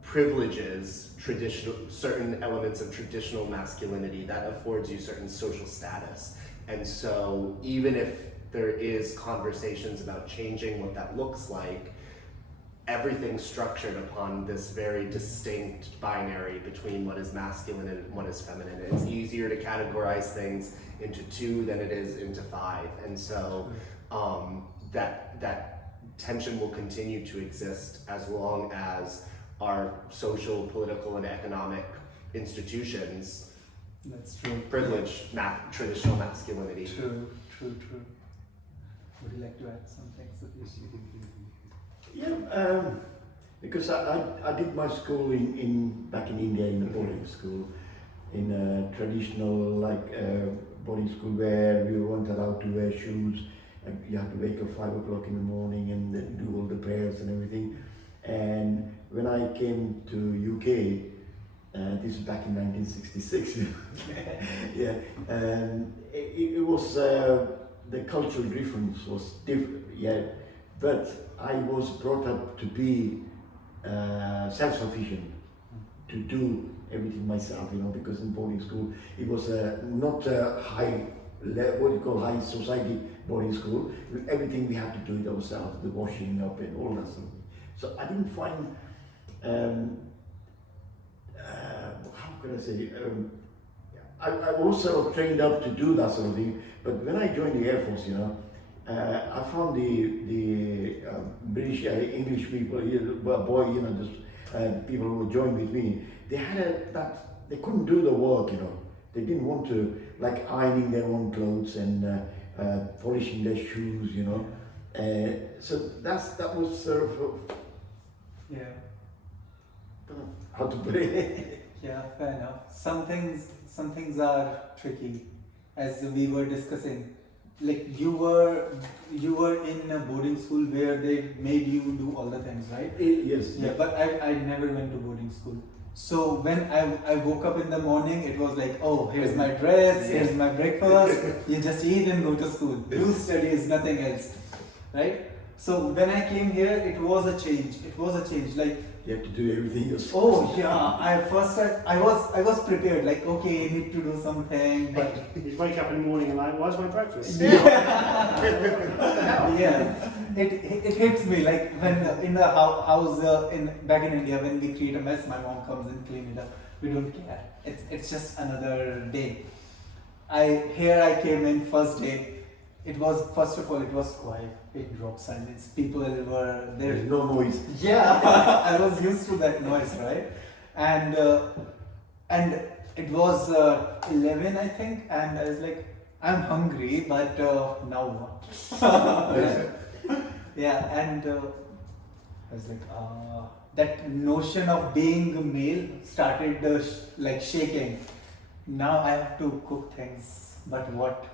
privileges certain elements of traditional masculinity that affords you certain social status. And so even if there is conversations about changing what that looks like, everything's structured upon this very distinct binary between what is masculine and what is feminine. It's easier to categorize things into 2 than it is into 5. And so that tension will continue to exist as long as our social, political, and economic institutions That's true. privilege traditional masculinity. True. Would you like to add something, Satish? Yeah, because I did my school back in India in a boarding school, in a traditional boarding school where we weren't allowed to wear shoes. And you had to wake up 5 o'clock in the morning and then do all the prayers and everything. And when I came to UK, this is back in 1966. Yeah, and it was the cultural difference was different. Yeah, but I was brought up to be self-sufficient, to do everything myself. You know, because in boarding school it was not a high society boarding school. Everything we had to do it ourselves, the washing up and all that stuff. So I didn't find, how can I say, I was sort of trained up to do that sort of thing, but when I joined the Air Force, you know, I found the British, English people, boy, you know, just, people who joined with me, they had they couldn't do the work, you know. They didn't want to, like ironing their own clothes and polishing their shoes, you know. So that was sort of, how to put it. Yeah, fair enough. Some things are tricky, as we were discussing. Like you were in a boarding school where they made you do all the things, right? Yes. Yeah, but I never went to boarding school. So when I woke up in the morning, it was like, oh, here's my dress, here's my breakfast. You just eat and go to school. Do studies, nothing else, right? So when I came here, it was a change. Like, You have to do everything yourself. oh yeah, I was prepared. Like, okay, I need to do something, but You wake up in the morning and like, where's my breakfast? yeah, it hits me like when in the house back in India, when we create a mess, my mom comes and clean it up. We don't care. It's just another day. Here I came in first day. It was, first of all, it was quiet. It dropped silence. People were there. There's no noise. Yeah, I was used to that noise, right? And it was 11, I think, and I was like, I'm hungry, but now what? Yeah, and I was like, that notion of being male started like shaking. Now I have to cook things, but what?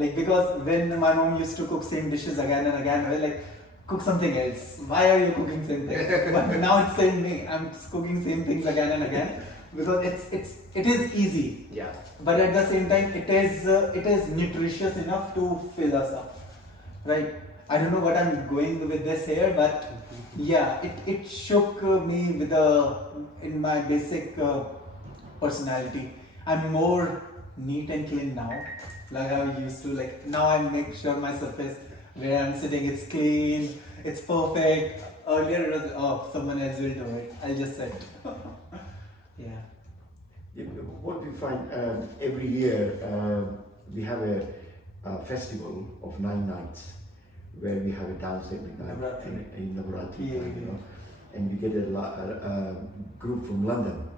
Like, because when my mom used to cook same dishes again and again, I was like, cook something else. Why are you cooking same things? But now it's same me. I'm just cooking same things again and again because it is easy. Yeah. But at the same time, it is nutritious enough to fill us up, right? I don't know what I'm going with this here, but yeah, it shook me with in my basic personality. I'm more neat and clean now, like I used to. Like now, I make sure my surface where I'm sitting, it's clean, it's perfect. Earlier, it was someone else will do it. I'll just sit. Yeah. What we find every year, we have a festival of 9 nights where we have a dance every night in Navaratri, you know, and we get a group from London.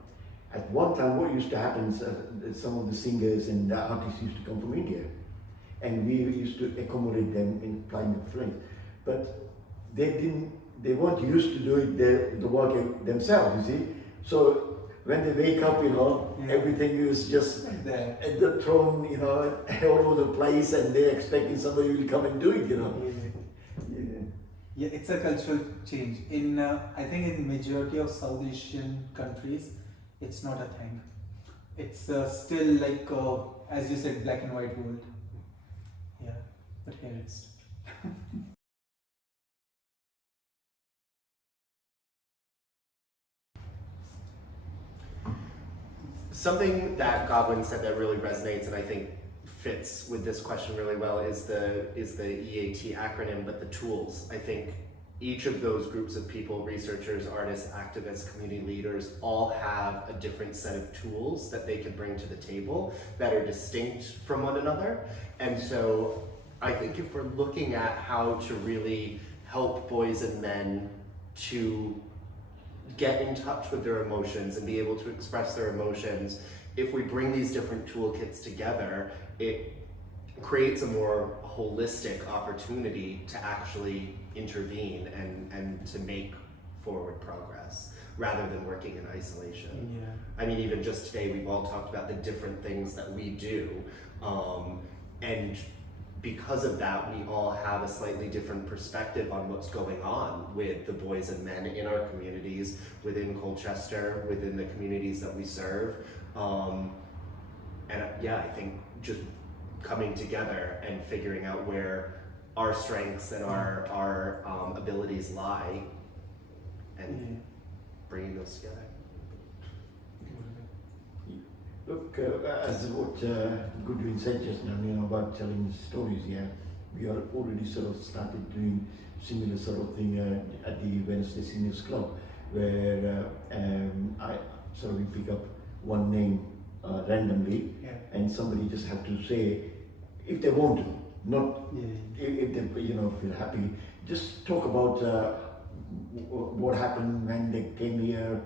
At one time, what used to happen is some of the singers and the artists used to come from India, and we used to accommodate them in private place. But they weren't used to doing the work themselves, you see. So when they wake up, you know, everything is just There. at the throne, you know, all over the place, and they're expecting somebody will come and do it, you know. Yeah, it's a cultural change. I think in majority of South Asian countries, it's not a thing. It's still like, as you said, black and white world. Yeah, but here it's. Something that Godwin said that really resonates and I think fits with this question really well is the EAT acronym, but the tools. I think each of those groups of people, researchers, artists, activists, community leaders, all have a different set of tools that they can bring to the table that are distinct from one another. And so I think if we're looking at how to really help boys and men to get in touch with their emotions and be able to express their emotions, if we bring these different toolkits together, it creates a more holistic opportunity to actually intervene and to make forward progress rather than working in isolation. Yeah. I mean, even just today, we've all talked about the different things that we do, and because of that, we all have a slightly different perspective on what's going on with the boys and men in our communities, within Colchester, within the communities that we serve. And yeah, I think just coming together and figuring out where our strengths and our abilities lie and bringing those together. Look, as what Godwin said just now, you know, about telling stories, yeah, we are already sort of started doing similar sort of thing at the Wednesday Seniors Club, where I sort of pick up one name randomly, and somebody just have to say if they want to, not if they, you know, feel happy. Just talk about what happened when they came here,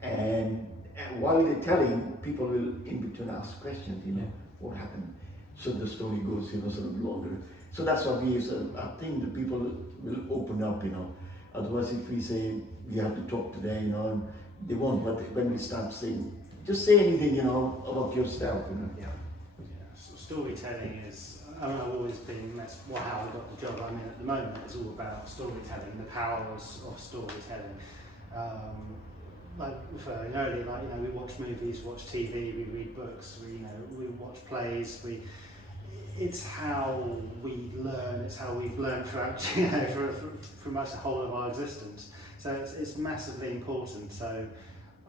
and while they're telling, people will in between ask questions, you know, what happened. So the story goes, you know, sort of longer. So that's what we sort of, I think the people will open up, you know. Otherwise, if we say we have to talk today, you know, they won't. But when we start saying, just say anything, you know, about yourself, you know. So storytelling is, I mean, I've always been, that's how I got the job I'm in at the moment. It's all about storytelling, the powers of storytelling. Like referring earlier, like, you know, we watch movies, watch TV, we read books, we watch plays, it's how we learn, it's how we've learned throughout, for much the whole of our existence. So it's massively important. So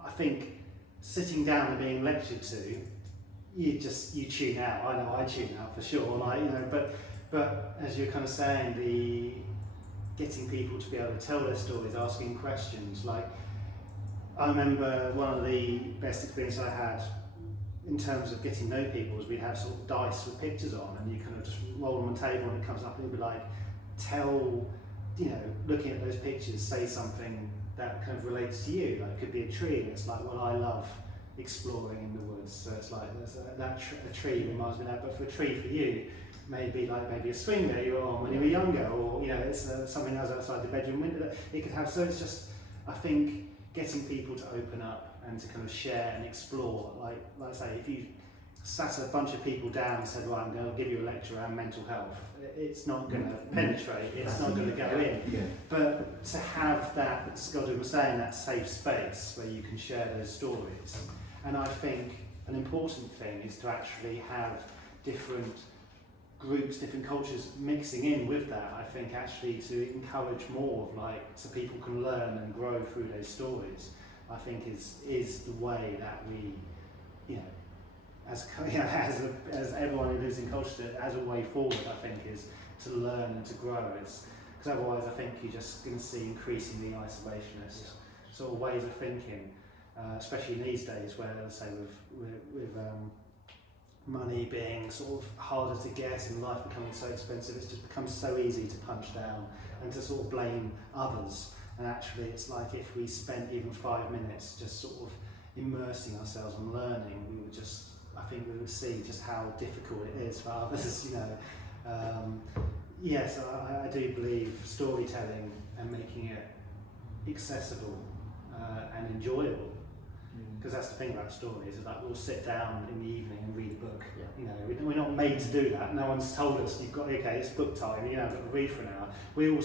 I think sitting down and being lectured to, you tune out. I know I tune out for sure. But as you're kind of saying, getting people to be able to tell their stories, asking questions. Like, I remember one of the best experiences I had in terms of getting to know people was we'd have sort of dice with pictures on, and you kind of just roll them on the table and it comes up and it'd be like, looking at those pictures, say something that kind of relates to you. Like, it could be a tree, and it's like, well, I love exploring in the woods, so it's like a tree reminds me of that. But for a tree for you, maybe a swing that you were on when you were younger, or it's something else outside the bedroom window that it could have. So it's just, I think, getting people to open up and to kind of share and explore. Like I say, if you sat a bunch of people down and said, right, I'm going to give you a lecture around mental health, it's not going to penetrate, it's not going to go in. Yeah. But to have that, as Godwin was saying, that safe space where you can share those stories. And I think an important thing is to actually have different groups, different cultures mixing in with that. I think actually to encourage more of so people can learn and grow through those stories, I think is the way that we, as everyone who lives in Colchester, as a way forward, I think, is to learn and to grow. Because otherwise I think you're just going to see increasingly isolationist sort of ways of thinking, especially in these days where, let's say, with money being sort of harder to get and life becoming so expensive, it's just become so easy to punch down and to sort of blame others. And actually it's like, if we spent even 5 minutes just sort of immersing ourselves and learning, I think we would see just how difficult it is for others, Yes, I do believe storytelling and making it accessible and enjoyable. Because that's the thing about stories, is like we'll sit down in the evening and read a book. We're not made to do that. No one's told us it's book time. I've got to read for an hour. We all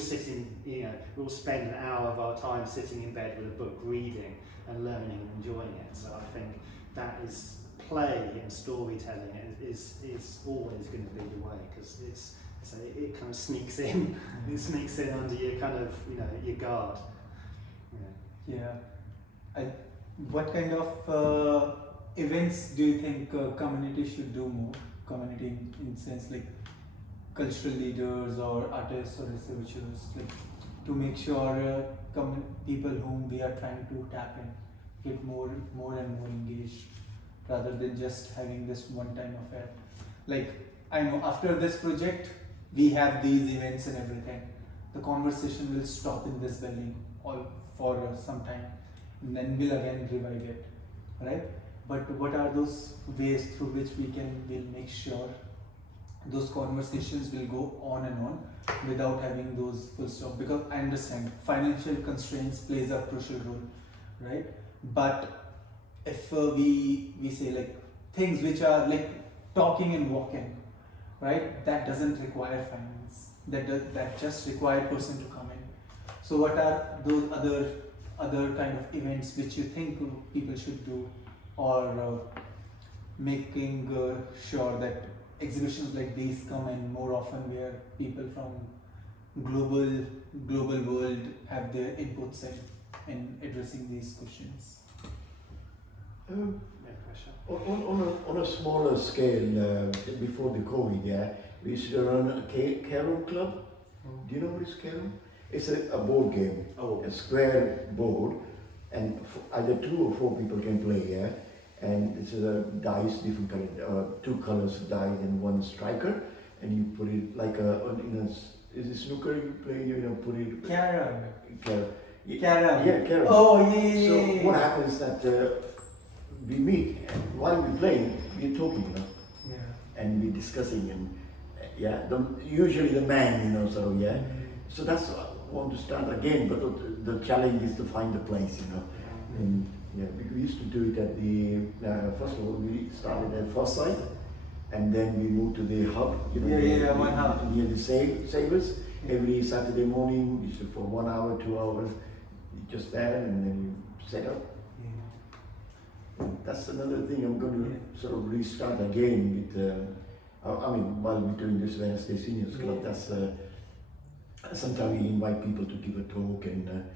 we all spend an hour of our time sitting in bed with a book, reading and learning and enjoying it. So I think that is play and storytelling is always going to be the way, because it kind of sneaks in. It sneaks in under your kind of your guard. What kind of events do you think community should do more? Community in sense like cultural leaders or artists or researchers, to make sure people whom we are trying to tap in get more and more engaged, rather than just having this one-time affair. Like, I know after this project, we have these events and everything. The conversation will stop in this building for some time, and then we'll again revive it, right? But what are those ways through which we'll make sure those conversations will go on and on without having those full stop? Because I understand financial constraints plays a crucial role, right? But if we say things which are like talking and walking, right? That doesn't require finance. That just require person to come in. So what are those other kind of events which you think people should do, or making sure that exhibitions like these come in more often, where people from global world have their inputs in addressing these questions? On a smaller scale, before the COVID, we used to run a care room club. Do you know what is care room? It's a board game, a square board, and either 2 or 4 people can play, and it's a dice, different color, 2 colors of dice and 1 striker, and you put it like is it snooker you play, put it... Carom. Carom. Yeah, carom. Oh, yeah. So what happens that we meet, and while we're playing, we're talking, and we're discussing, and usually the man, So that's what I want to start again, but the challenge is to find a place, And we used to do it at the, first of all, we started at Forsyth, and then we moved to the hub, one hub. Near the Savers. Every Saturday morning, we used to, for 1 hour, 2 hours, just there, and then you set up. That's another thing I'm going to sort of restart again with I mean, while we're doing this Wednesday Seniors Club, that's sometimes we invite people to give a talk and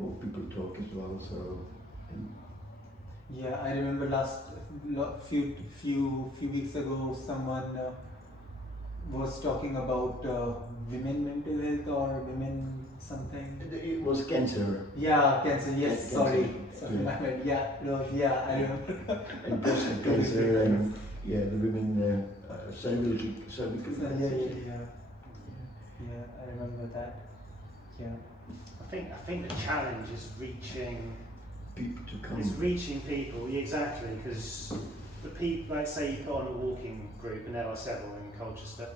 old people talk as well. So. Yeah, I remember few weeks ago, someone was talking about women mental health or women something. It was cancer. Yeah, cancer. Yes, Cancer. sorry. Yeah. I remember. And breast cancer and the women cervical cancer. Yeah, I remember that. Yeah. I think the challenge is reaching People to come. It's reaching people, exactly, because the people, let's say you put on a walking group, and there are several in Colchester,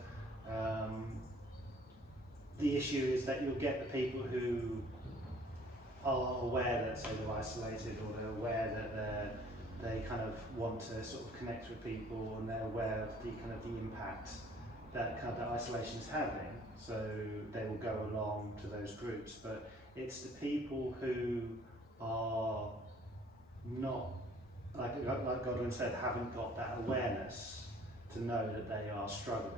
the issue is that you'll get the people who are aware that, say, they're isolated, or they're aware that they kind of want to sort of connect with people, and they're aware of the kind of the impact that kind of that isolation is having, so they will go along to those groups. But it's the people who are not, like Godwin said, haven't got that awareness to know that they are struggling.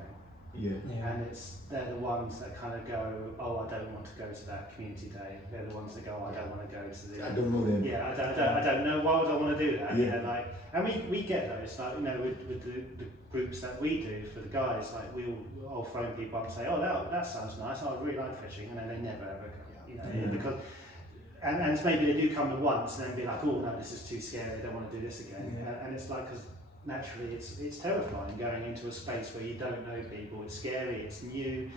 Yeah. And they're the ones that kind of go, oh, I don't want to go to that community day. They're the ones that go, I don't want to go to the. I don't know them. Yeah, I don't know. Why would I want to do that? Yeah. And we get those, like, you know, with the groups that we do for the guys, like I'll phone people up and say, oh, that sounds nice. I really like fishing, and then they never ever come, you know, because. And maybe they do come at once and then be like, oh no, this is too scary, I don't want to do this again. Yeah. And it's like, because naturally it's terrifying going into a space where you don't know people. It's scary, it's new.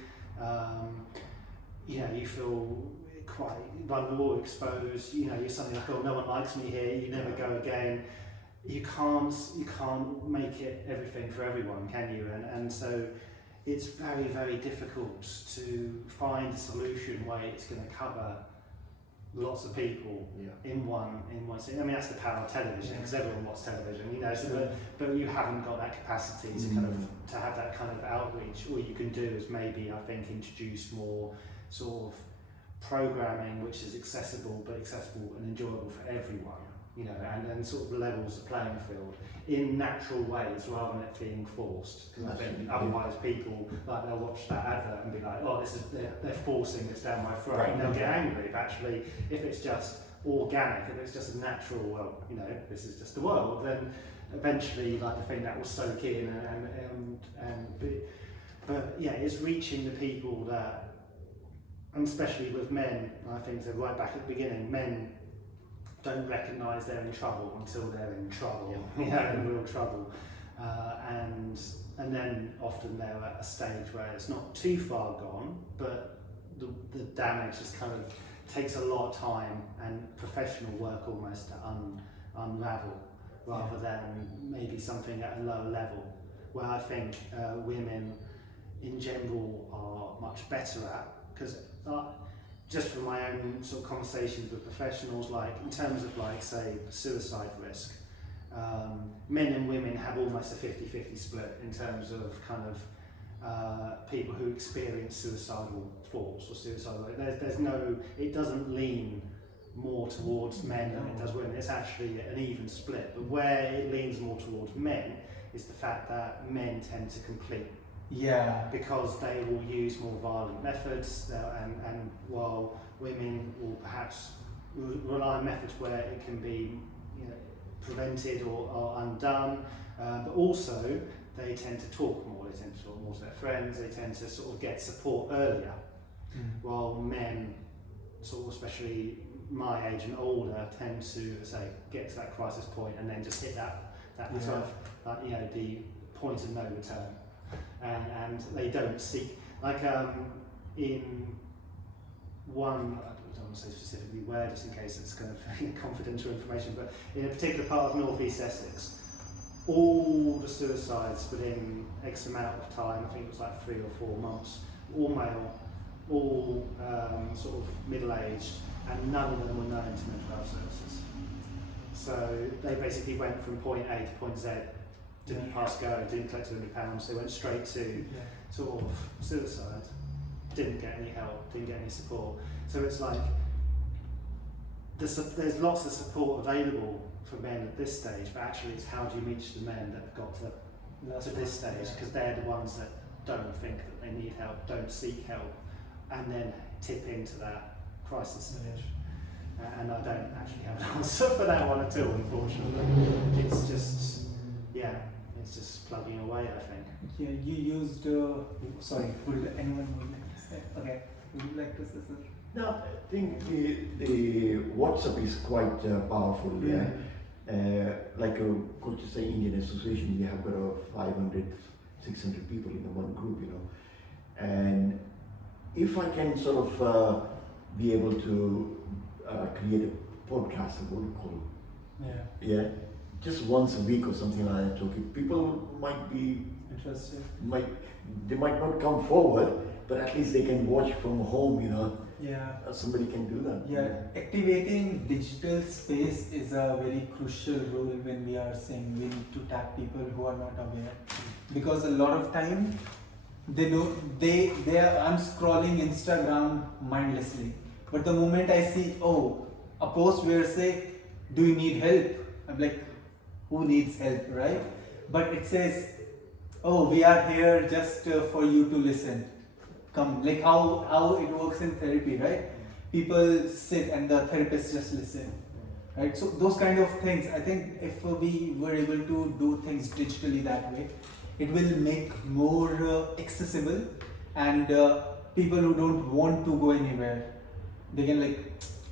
You know, you feel quite vulnerable, exposed. You know, you're suddenly like, oh, no one likes me here. You never go again. You can't make it everything for everyone, can you? And so it's very, very difficult to find a solution where it's going to cover lots of people in one scene. I mean, that's the power of television, because everyone watches television, you know. So, but you haven't got that capacity to kind of to have that kind of outreach. All you can do is maybe, I think, introduce more sort of programming which is accessible and enjoyable for everyone, you know, and sort of levels the playing field in natural ways rather than it being forced. Because I think otherwise people, like, they'll watch that advert and be like, oh, they're forcing this down my throat, and they'll get angry. If it's just organic, if it's just a natural, well, you know, this is just the world, then eventually, like, the thing that will soak in but yeah, it's reaching the people that, and especially with men, I think, so right back at the beginning, men don't recognise they're in trouble until they're in trouble, in real trouble, and then often they're at a stage where it's not too far gone, but the damage just kind of takes a lot of time and professional work almost to unravel, rather than maybe something at a lower level, where I think women in general are much better at, because just from my own sort of conversations with professionals, like in terms of, like, say, suicide risk, men and women have almost a 50-50 split in terms of kind of people who experience suicidal thoughts or suicidal. It doesn't lean more towards men than it does women. It's actually an even split. But where it leans more towards men is the fact that men tend to complete. Yeah. Because they will use more violent methods, and while women will perhaps rely on methods where it can be, you know, prevented or undone, but also they tend to talk more. They tend to talk more to their friends. They tend to sort of get support earlier, while men, sort of especially my age and older, tend to say get to that crisis point and then just hit that sort of, you know, the point of no return. And they don't seek, like, in one, I don't want to say specifically where, just in case it's kind of confidential information, but in a particular part of North East Essex, all the suicides within X amount of time, I think it was like 3 or 4 months, all male, all sort of middle-aged, and none of them were known to mental health services. So they basically went from point A to point Z, didn't pass go, didn't collect £200, they went straight to sort of suicide, didn't get any help, didn't get any support. So it's like, there's lots of support available for men at this stage, but actually it's how do you reach the men that have got to to this stage, because they're the ones that don't think that they need help, don't seek help, and then tip into that crisis stage. And I don't actually have an answer for that one at all, unfortunately. It's just, it's just plugging away, I think. Yeah, you used, sorry, anyone would like to say? Okay, would you like to say something? No, I think the WhatsApp is quite powerful. Yeah, like a Colchester Indian Association, we have got 500, 600 people in one group, you know. And if I can sort of be able to create a podcast, what do you call it? Yeah, just once a week or something like that. Okay, people might be interested. They might not come forward, but at least they can watch from home, you know. Yeah. Somebody can do that. Yeah, activating digital space is a very crucial role when we are saying we need to tap people who are not aware, because a lot of time I'm scrolling Instagram mindlessly, but the moment I see a post where say, do you need help? I'm like, who needs help, right? But it says, we are here just for you to listen. Come, like how it works in therapy, right? People sit and the therapist just listen, right? So those kind of things, I think if we were able to do things digitally that way, it will make more accessible, and people who don't want to go anywhere, they can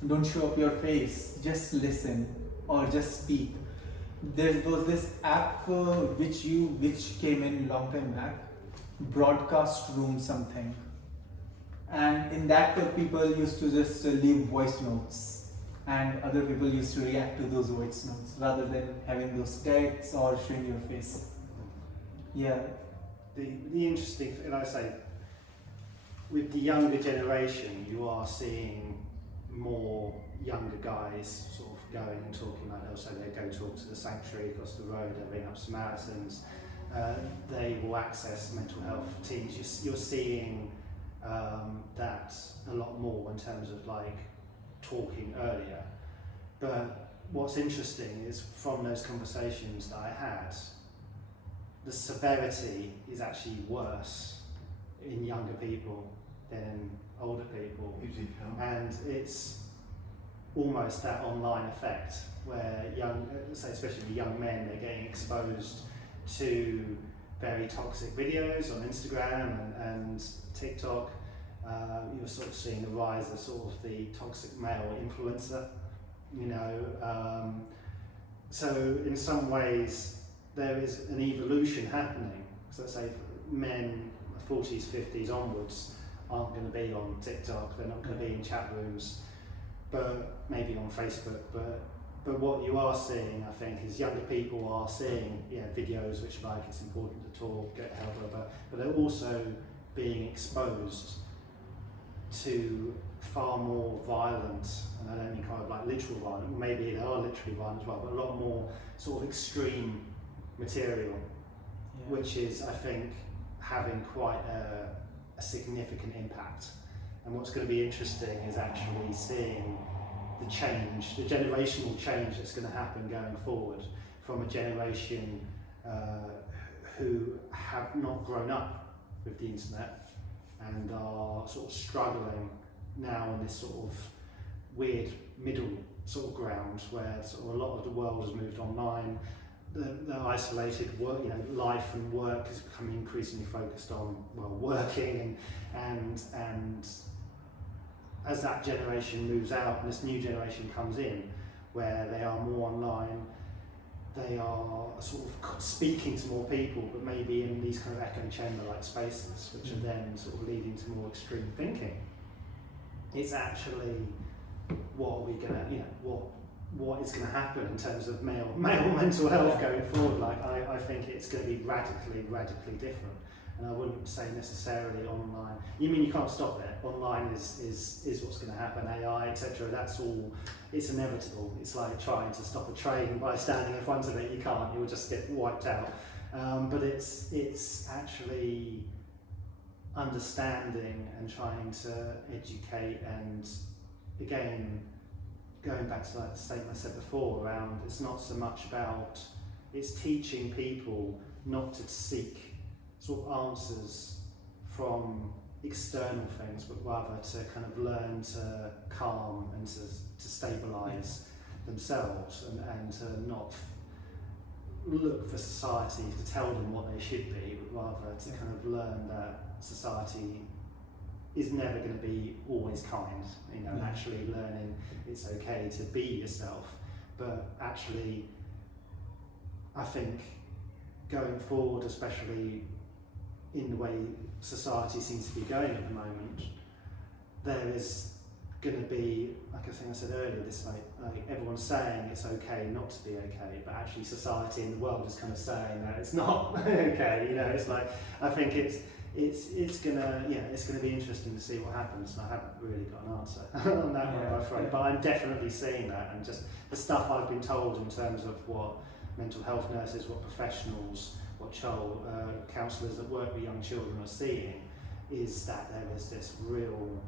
don't show up your face, just listen or just speak. There was this app which came in long time back, Broadcast Room something. And in that people used to just leave voice notes, and other people used to react to those voice notes rather than having those texts or showing your face. Yeah. The interesting thing, like I say, with the younger generation, you are seeing more younger guys sort of going and talking, like they'll say they go talk to the sanctuary across the road, they ring up Samaritans, they will access mental health teams. You're seeing that a lot more in terms of talking earlier. But what's interesting is from those conversations that I had, the severity is actually worse in younger people than older people. And it's almost that online effect where especially young men, they're getting exposed to very toxic videos on Instagram and TikTok. You're sort of seeing the rise of sort of the toxic male influencer, you know. So in some ways there is an evolution happening. So let's say men 40s, 50s onwards aren't going to be on TikTok, they're not going to be in chat rooms, but maybe on Facebook. But what you are seeing, I think, is younger people are seeing videos which it's important to talk, get help, but they're also being exposed to far more violent, and I don't mean kind of literal violence, maybe they are literally violent as well, but a lot more sort of extreme material, which is, I think, having quite a significant impact. And what's going to be interesting is actually seeing the change, the generational change that's going to happen going forward from a generation who have not grown up with the internet and are sort of struggling now in this sort of weird middle sort of ground where sort of a lot of the world has moved online. The isolated work, life and work is becoming increasingly focused on working, and as that generation moves out and this new generation comes in, where they are more online, they are sort of speaking to more people, but maybe in these kind of echo chamber-like spaces, which are then sort of leading to more extreme thinking. It's actually what are we gonna, what is going to happen in terms of male mental health going forward. I think it's going to be radically different, and I wouldn't say necessarily online. You mean you can't stop it? Online is what's going to happen. AI, etc. That's all. It's inevitable. It's like trying to stop a train by standing in front of it. You can't. You'll just get wiped out. But it's actually understanding and trying to educate, and again, going back to the statement I said before around, it's not so much about, it's teaching people not to seek sort of answers from external things, but rather to kind of learn to calm and to stabilise themselves, and to not look for society to tell them what they should be, but rather to kind of learn that society is never going to be always kind, you know, actually learning it's okay to be yourself. But actually, I think going forward, especially in the way society seems to be going at the moment, there is going to be, like I think I said earlier, this like everyone's saying it's okay not to be okay, but actually society and the world is kind of saying that it's not okay. You know, it's like, I think it's gonna be interesting to see what happens. And I haven't really got an answer on that one, I'm afraid. But I'm definitely seeing that, and just the stuff I've been told in terms of what mental health nurses, what professionals, what child counsellors that work with young children are seeing, is that there is this real,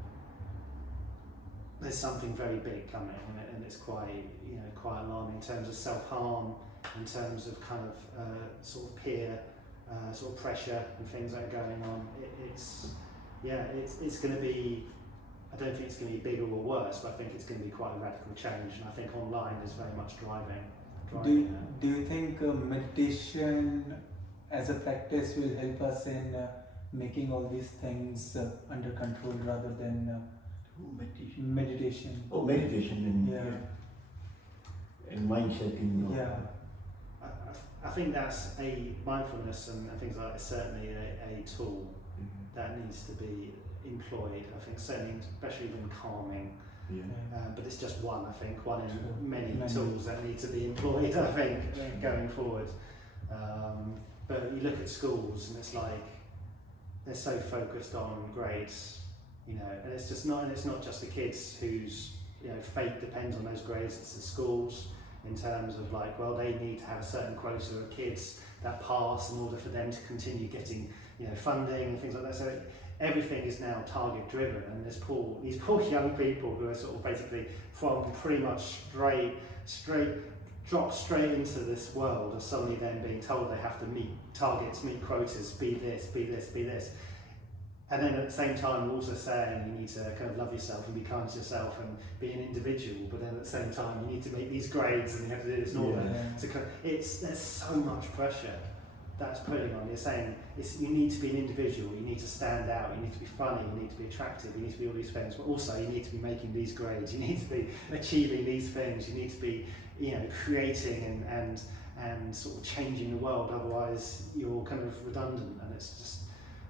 there's something very big coming, and it's quite alarming in terms of self-harm, in terms of kind of sort of peer sort of pressure and things that are going on. It's going to be, I don't think it's going to be bigger or worse, but I think it's going to be quite a radical change, and I think online is very much driving Do you think meditation as a practice will help us in making all these things under control rather than meditation? Oh, meditation and mindset. I think that's mindfulness and things like that is certainly a tool that needs to be employed. I think certainly, especially when calming. But it's just one, I think, one in many tools that need to be employed, I think, going forward. But you look at schools and it's like, they're so focused on grades, you know, and it's not just the kids whose, you know, fate depends on those grades, it's the schools, in terms of like, well, they need to have a certain quota of kids that pass in order for them to continue getting, you know, funding and things like that. So everything is now target driven, and these poor young people who are sort of basically from pretty much drop straight into this world are suddenly then being told they have to meet targets, meet quotas, be this, be this, be this. And then at the same time, we're also saying you need to kind of love yourself and be kind to yourself and be an individual, but then at the same time, you need to make these grades and you have to do this and all that. So there's so much pressure that's putting on. You're saying you need to be an individual, you need to stand out, you need to be funny, you need to be attractive, you need to be all these things, but also you need to be making these grades, you need to be achieving these things, you need to be, you know, creating and sort of changing the world, otherwise you're kind of redundant. And it's just,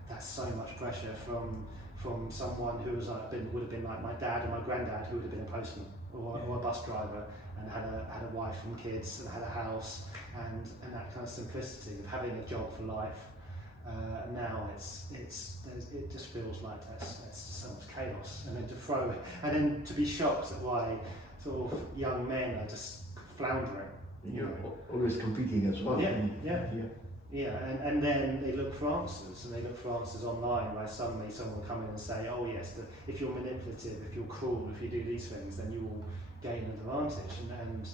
that's so much pressure from someone who was would have been like my dad and my granddad, who would have been a postman or a bus driver, and had a wife and kids and had a house, and that kind of simplicity of having a job for life. Now it just feels like there's just so much chaos, and then to be shocked at why sort of young men are just floundering. Always competing as well. And then they look for answers, and they look for answers online, where suddenly someone will come in and say, oh yes, if you're manipulative, if you're cruel, if you do these things, then you will gain an advantage. And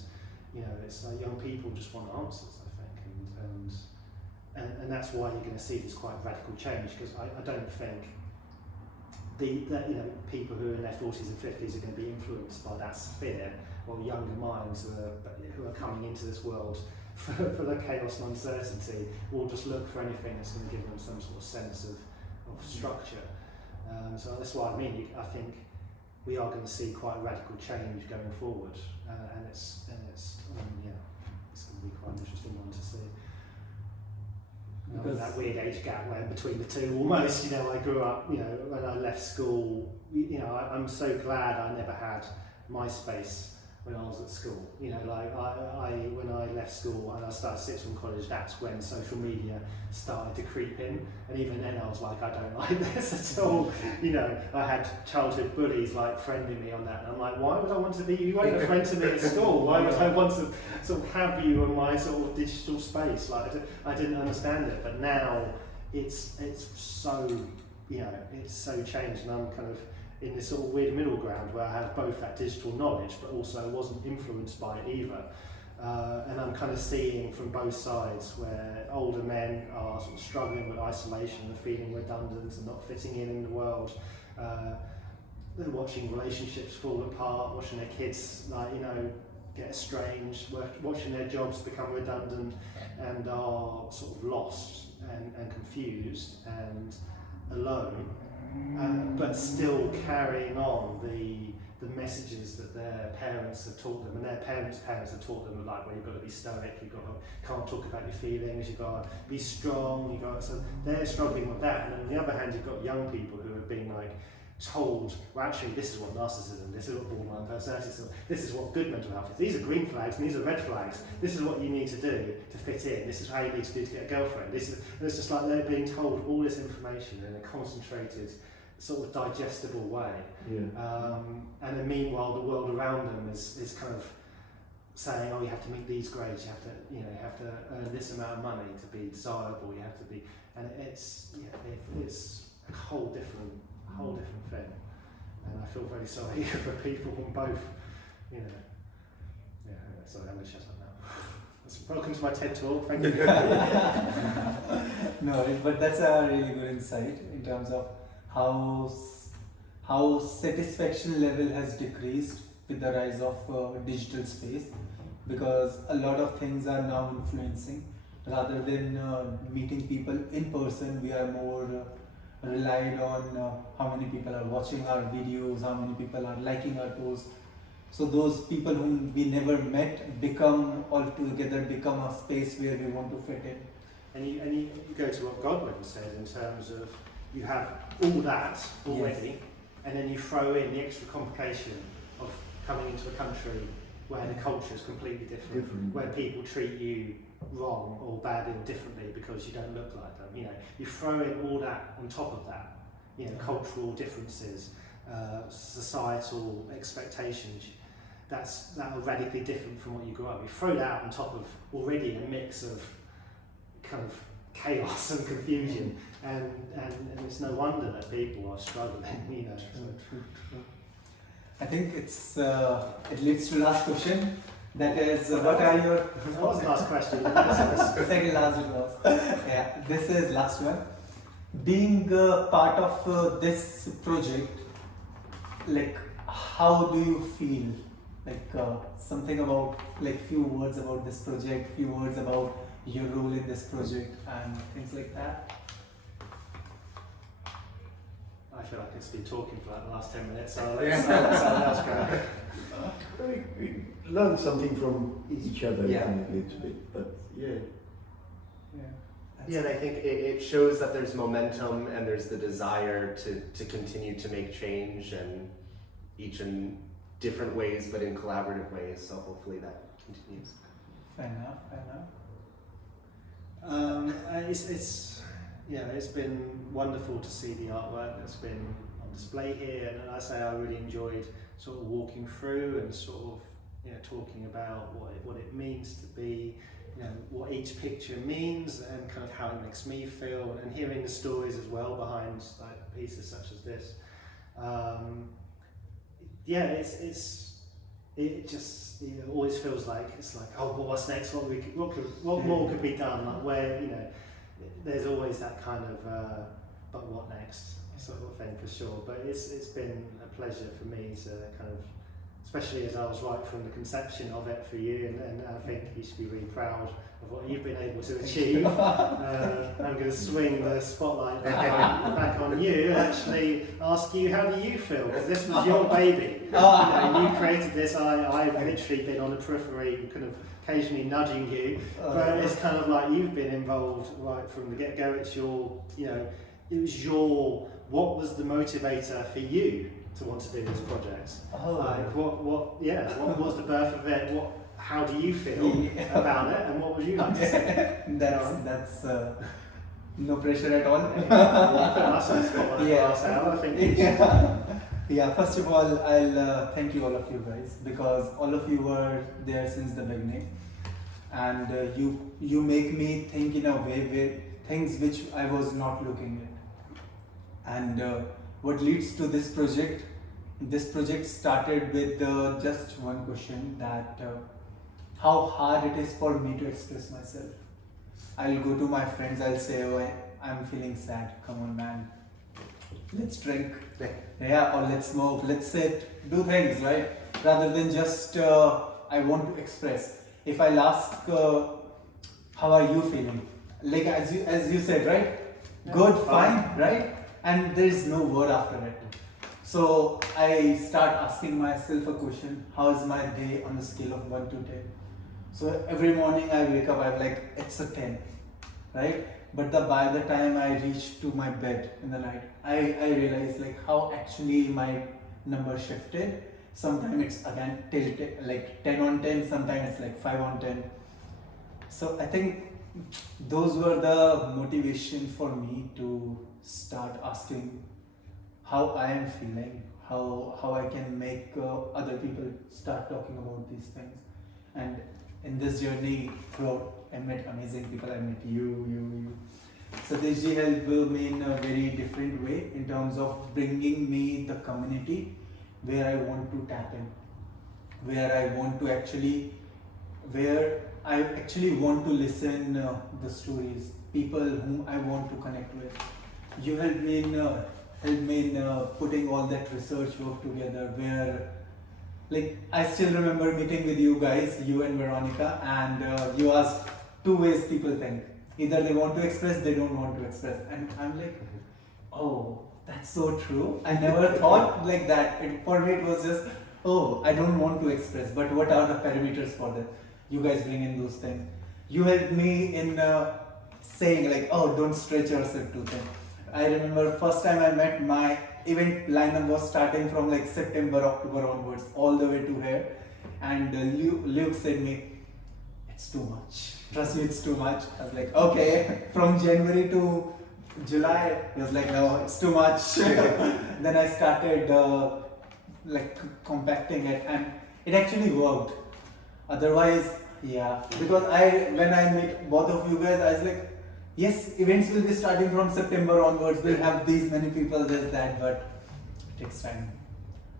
you know, it's like young people just want answers, I think, and that's why you're going to see this quite radical change, because I don't think people who are in their 40s and 50s are going to be influenced by that sphere, or younger minds who are coming into this world for the chaos and uncertainty will just look for anything that's going to give them some sort of sense of structure. So that's why I think we are going to see quite a radical change going forward, and it's going to be quite an interesting one to see. That weird age gap where between the two almost, you know, I grew up, you know, when I left school, you know, I'm so glad I never had MySpace when I was at school. You know, like when I left school and I started sixth form college, that's when social media started to creep in, and even then I was like, I don't like this at all. You know, I had childhood bullies like friending me on that, and I'm like, why would I want to be? You weren't a friend to me at school. Why would I want to sort of have you in my sort of digital space? Like I didn't understand it, but now it's so, you know, it's so changed, and I'm kind of in this sort of weird middle ground where I have both that digital knowledge but also wasn't influenced by it either. And I'm kind of seeing from both sides where older men are sort of struggling with isolation and feeling redundant and not fitting in the world. They're watching relationships fall apart, watching their kids get estranged, watching their jobs become redundant, and are sort of lost and confused and alone, but still carrying on the messages that their parents have taught them, and their parents have taught them, like, well, you've got to be stoic, can't talk about your feelings, you've got to be strong, so they're struggling with that. And on the other hand, you've got young people who have been told, well, actually, this is what narcissism, this is what borderline personality is, this is what good mental health is. These are green flags and these are red flags. This is what you need to do to fit in. This is how you need to do to get a girlfriend. And it's just like they're being told all this information in a concentrated, sort of digestible way. Yeah. And then meanwhile, the world around them is kind of saying, oh, you have to meet these grades, you have to earn this amount of money to be desirable. You have to be, and it's a whole different thing, and I feel very sorry for people on both, sorry, I'm going to shut up now. Welcome to my TED talk, thank you. No, but that's a really good insight in terms of how satisfaction level has decreased with the rise of digital space, because a lot of things are now influencing. Rather than meeting people in person, we are more relied on how many people are watching our videos, how many people are liking our posts. So those people whom we never met become a space where we want to fit in. And you go to what Godwin said in terms of you have all that already, yes, and then you throw in the extra complication of coming into a country where the culture is completely different, where people treat you wrong or badly or differently because you don't look like them. You throw in all that on top of that, cultural differences, societal expectations, that are radically different from what you grew up. You throw that on top of already a mix of kind of chaos and confusion, and it's no wonder that people are struggling. True. I think it leads to last question. That is, what are your... That was the last question. Second last it was. Yeah, this is last one. Being part of this project, how do you feel? Something about, few words about this project, few words about your role in this project and things like that. I feel like it's been talking for the last 10 minutes, so let's ask her. We learn something from each other, Yeah. a little bit, but yeah. Yeah, and I think it shows that there's momentum and there's the desire to continue to make change, and each in different ways, but in collaborative ways. So hopefully that continues. Fair enough. It's been wonderful to see the artwork that's been on display here, and I say I really enjoyed sort of walking through and sort of talking about what it means to be, what each picture means and kind of how it makes me feel, and hearing the stories as well behind pieces such as this. It just always feels like oh, well, what's next? What more could be done? There's always that kind of but what next sort of thing for sure. But it's been a pleasure for me to kind of, especially as I was right from the conception of it for you, and I think you should be really proud of what you've been able to achieve. I'm going to swing the spotlight back on you and actually ask you, how do you feel? Because this was your baby. You created this. I've literally been on the periphery, kind of occasionally nudging you, but it's kind of like you've been involved right from the get-go. It's your, it was your, what was the motivator for you to want to do this project? What was the birth of it? How do you feel about it, and what would you like to say? That's no pressure at all. First of all, I'll thank you, all of you guys, because all of you were there since the beginning, and you make me think in a way where things which I was not looking at. And what leads to this project started with just one question, that how hard it is for me to express myself. I'll go to my friends, I'll say, oh, I'm feeling sad. Come on, man. Let's drink. Yeah, or let's smoke, let's sit, do things, right? Rather than just, I want to express. If I'll ask, how are you feeling? Like as you said, right? Yeah, Good, fine, right? And there is no word after it. So I start asking myself a question, how is my day on a scale of 1 to 10? So every morning I wake up, I'm like, it's a 10, right? But by the time I reach to my bed in the night, I realize like how actually my number shifted. Sometimes it's again tilted, like 10 on 10, sometimes it's like 5 on 10. So I think those were the motivation for me to start asking how I am feeling, how I can make other people start talking about these things. And in this journey throughout, I met amazing people. I met you. Satish ji helped me in a very different way in terms of bringing me the community where I want to tap in, where I actually want to listen the stories, people whom I want to connect with. You helped me in putting all that research work together, where like I still remember meeting with you guys, you and Veronica, and you asked 2 ways people think. Either they want to express, they don't want to express. And I'm like, oh, that's so true. I never thought like that. For me it was just, oh, I don't want to express, but what are the parameters for that? You guys bring in those things. You helped me in saying like, oh, don't stretch yourself too thin. I remember first time I met, my event lineup was starting from like September, October onwards, all the way to here. And Luke said me, it's too much. Trust me, it's too much. I was like, okay. From January to July, he was like, no, it's too much. Then I started like compacting it, and it actually worked. Otherwise, yeah, because when I met both of you guys, I was like, yes, events will be starting from September onwards. We'll have these many people, this, that, but it takes time.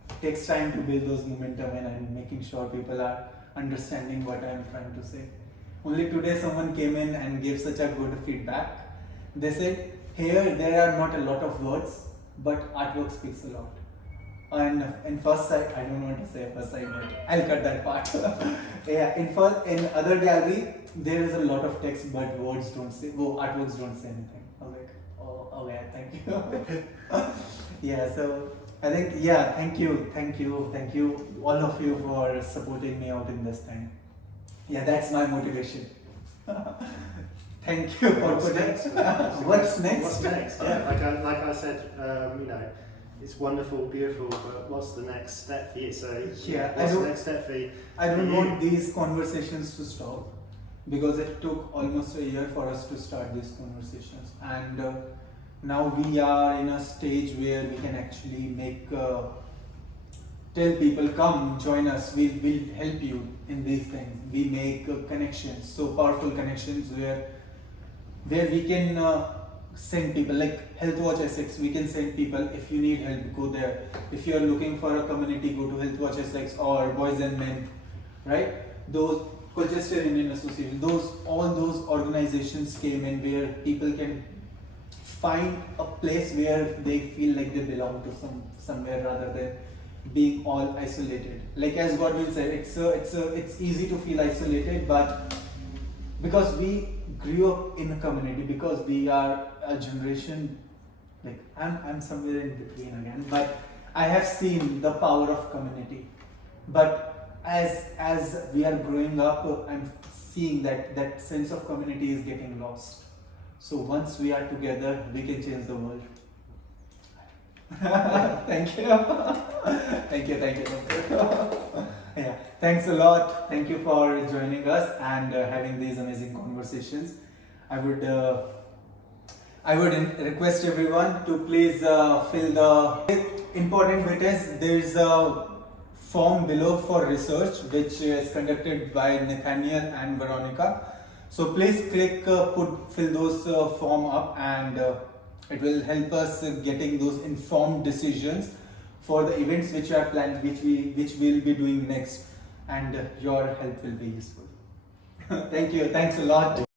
It takes time to build those momentum and making sure people are understanding what I'm trying to say. Only today someone came in and gave such a good feedback. They said, here there are not a lot of words, but artwork speaks a lot. And in first sight, I don't want to say first sight, but I'll cut that part. Yeah, in other gallery, there is a lot of text, but words don't say, artworks don't say anything. I was like, oh, okay, thank you. Yeah, so I think, yeah, thank you, all of you for supporting me out in this thing. Yeah, that's my motivation. Thank you for What's putting. next? What's next? What's next? Yeah, like I said, it's wonderful, beautiful, but what's the next step for you? So Yeah, what's the next step for you? I don't want these conversations to stop, because it took almost a year for us to start these conversations, and now we are in a stage where we can actually make tell people, come join us, we'll help you in these things. We make connections, so powerful connections where we can send people, like Healthwatch Essex, we can send people. If you need help, go there. If you are looking for a community, go to Healthwatch Essex or Boys and Men, right? Those Colchester Indian Association, all those organizations came in where people can find a place where they feel like they belong to somewhere rather than being all isolated. Like as Godwin said, it's easy to feel isolated, but because we grew up in a community, because we are a generation, like I'm somewhere in between again, but I have seen the power of community. But as we are growing up, I'm seeing that sense of community is getting lost. So once we are together, we can change the world. Thank you. Thank you. Yeah, thanks a lot. Thank you for joining us and having these amazing conversations. I would request everyone to please fill the important bit is there's a form below for research which is conducted by Nathaniel and Veronica. So please click fill those form up, and it will help us getting those informed decisions for the events which are planned, which we'll be doing next. and your help will be useful. Thank you. Thanks a lot.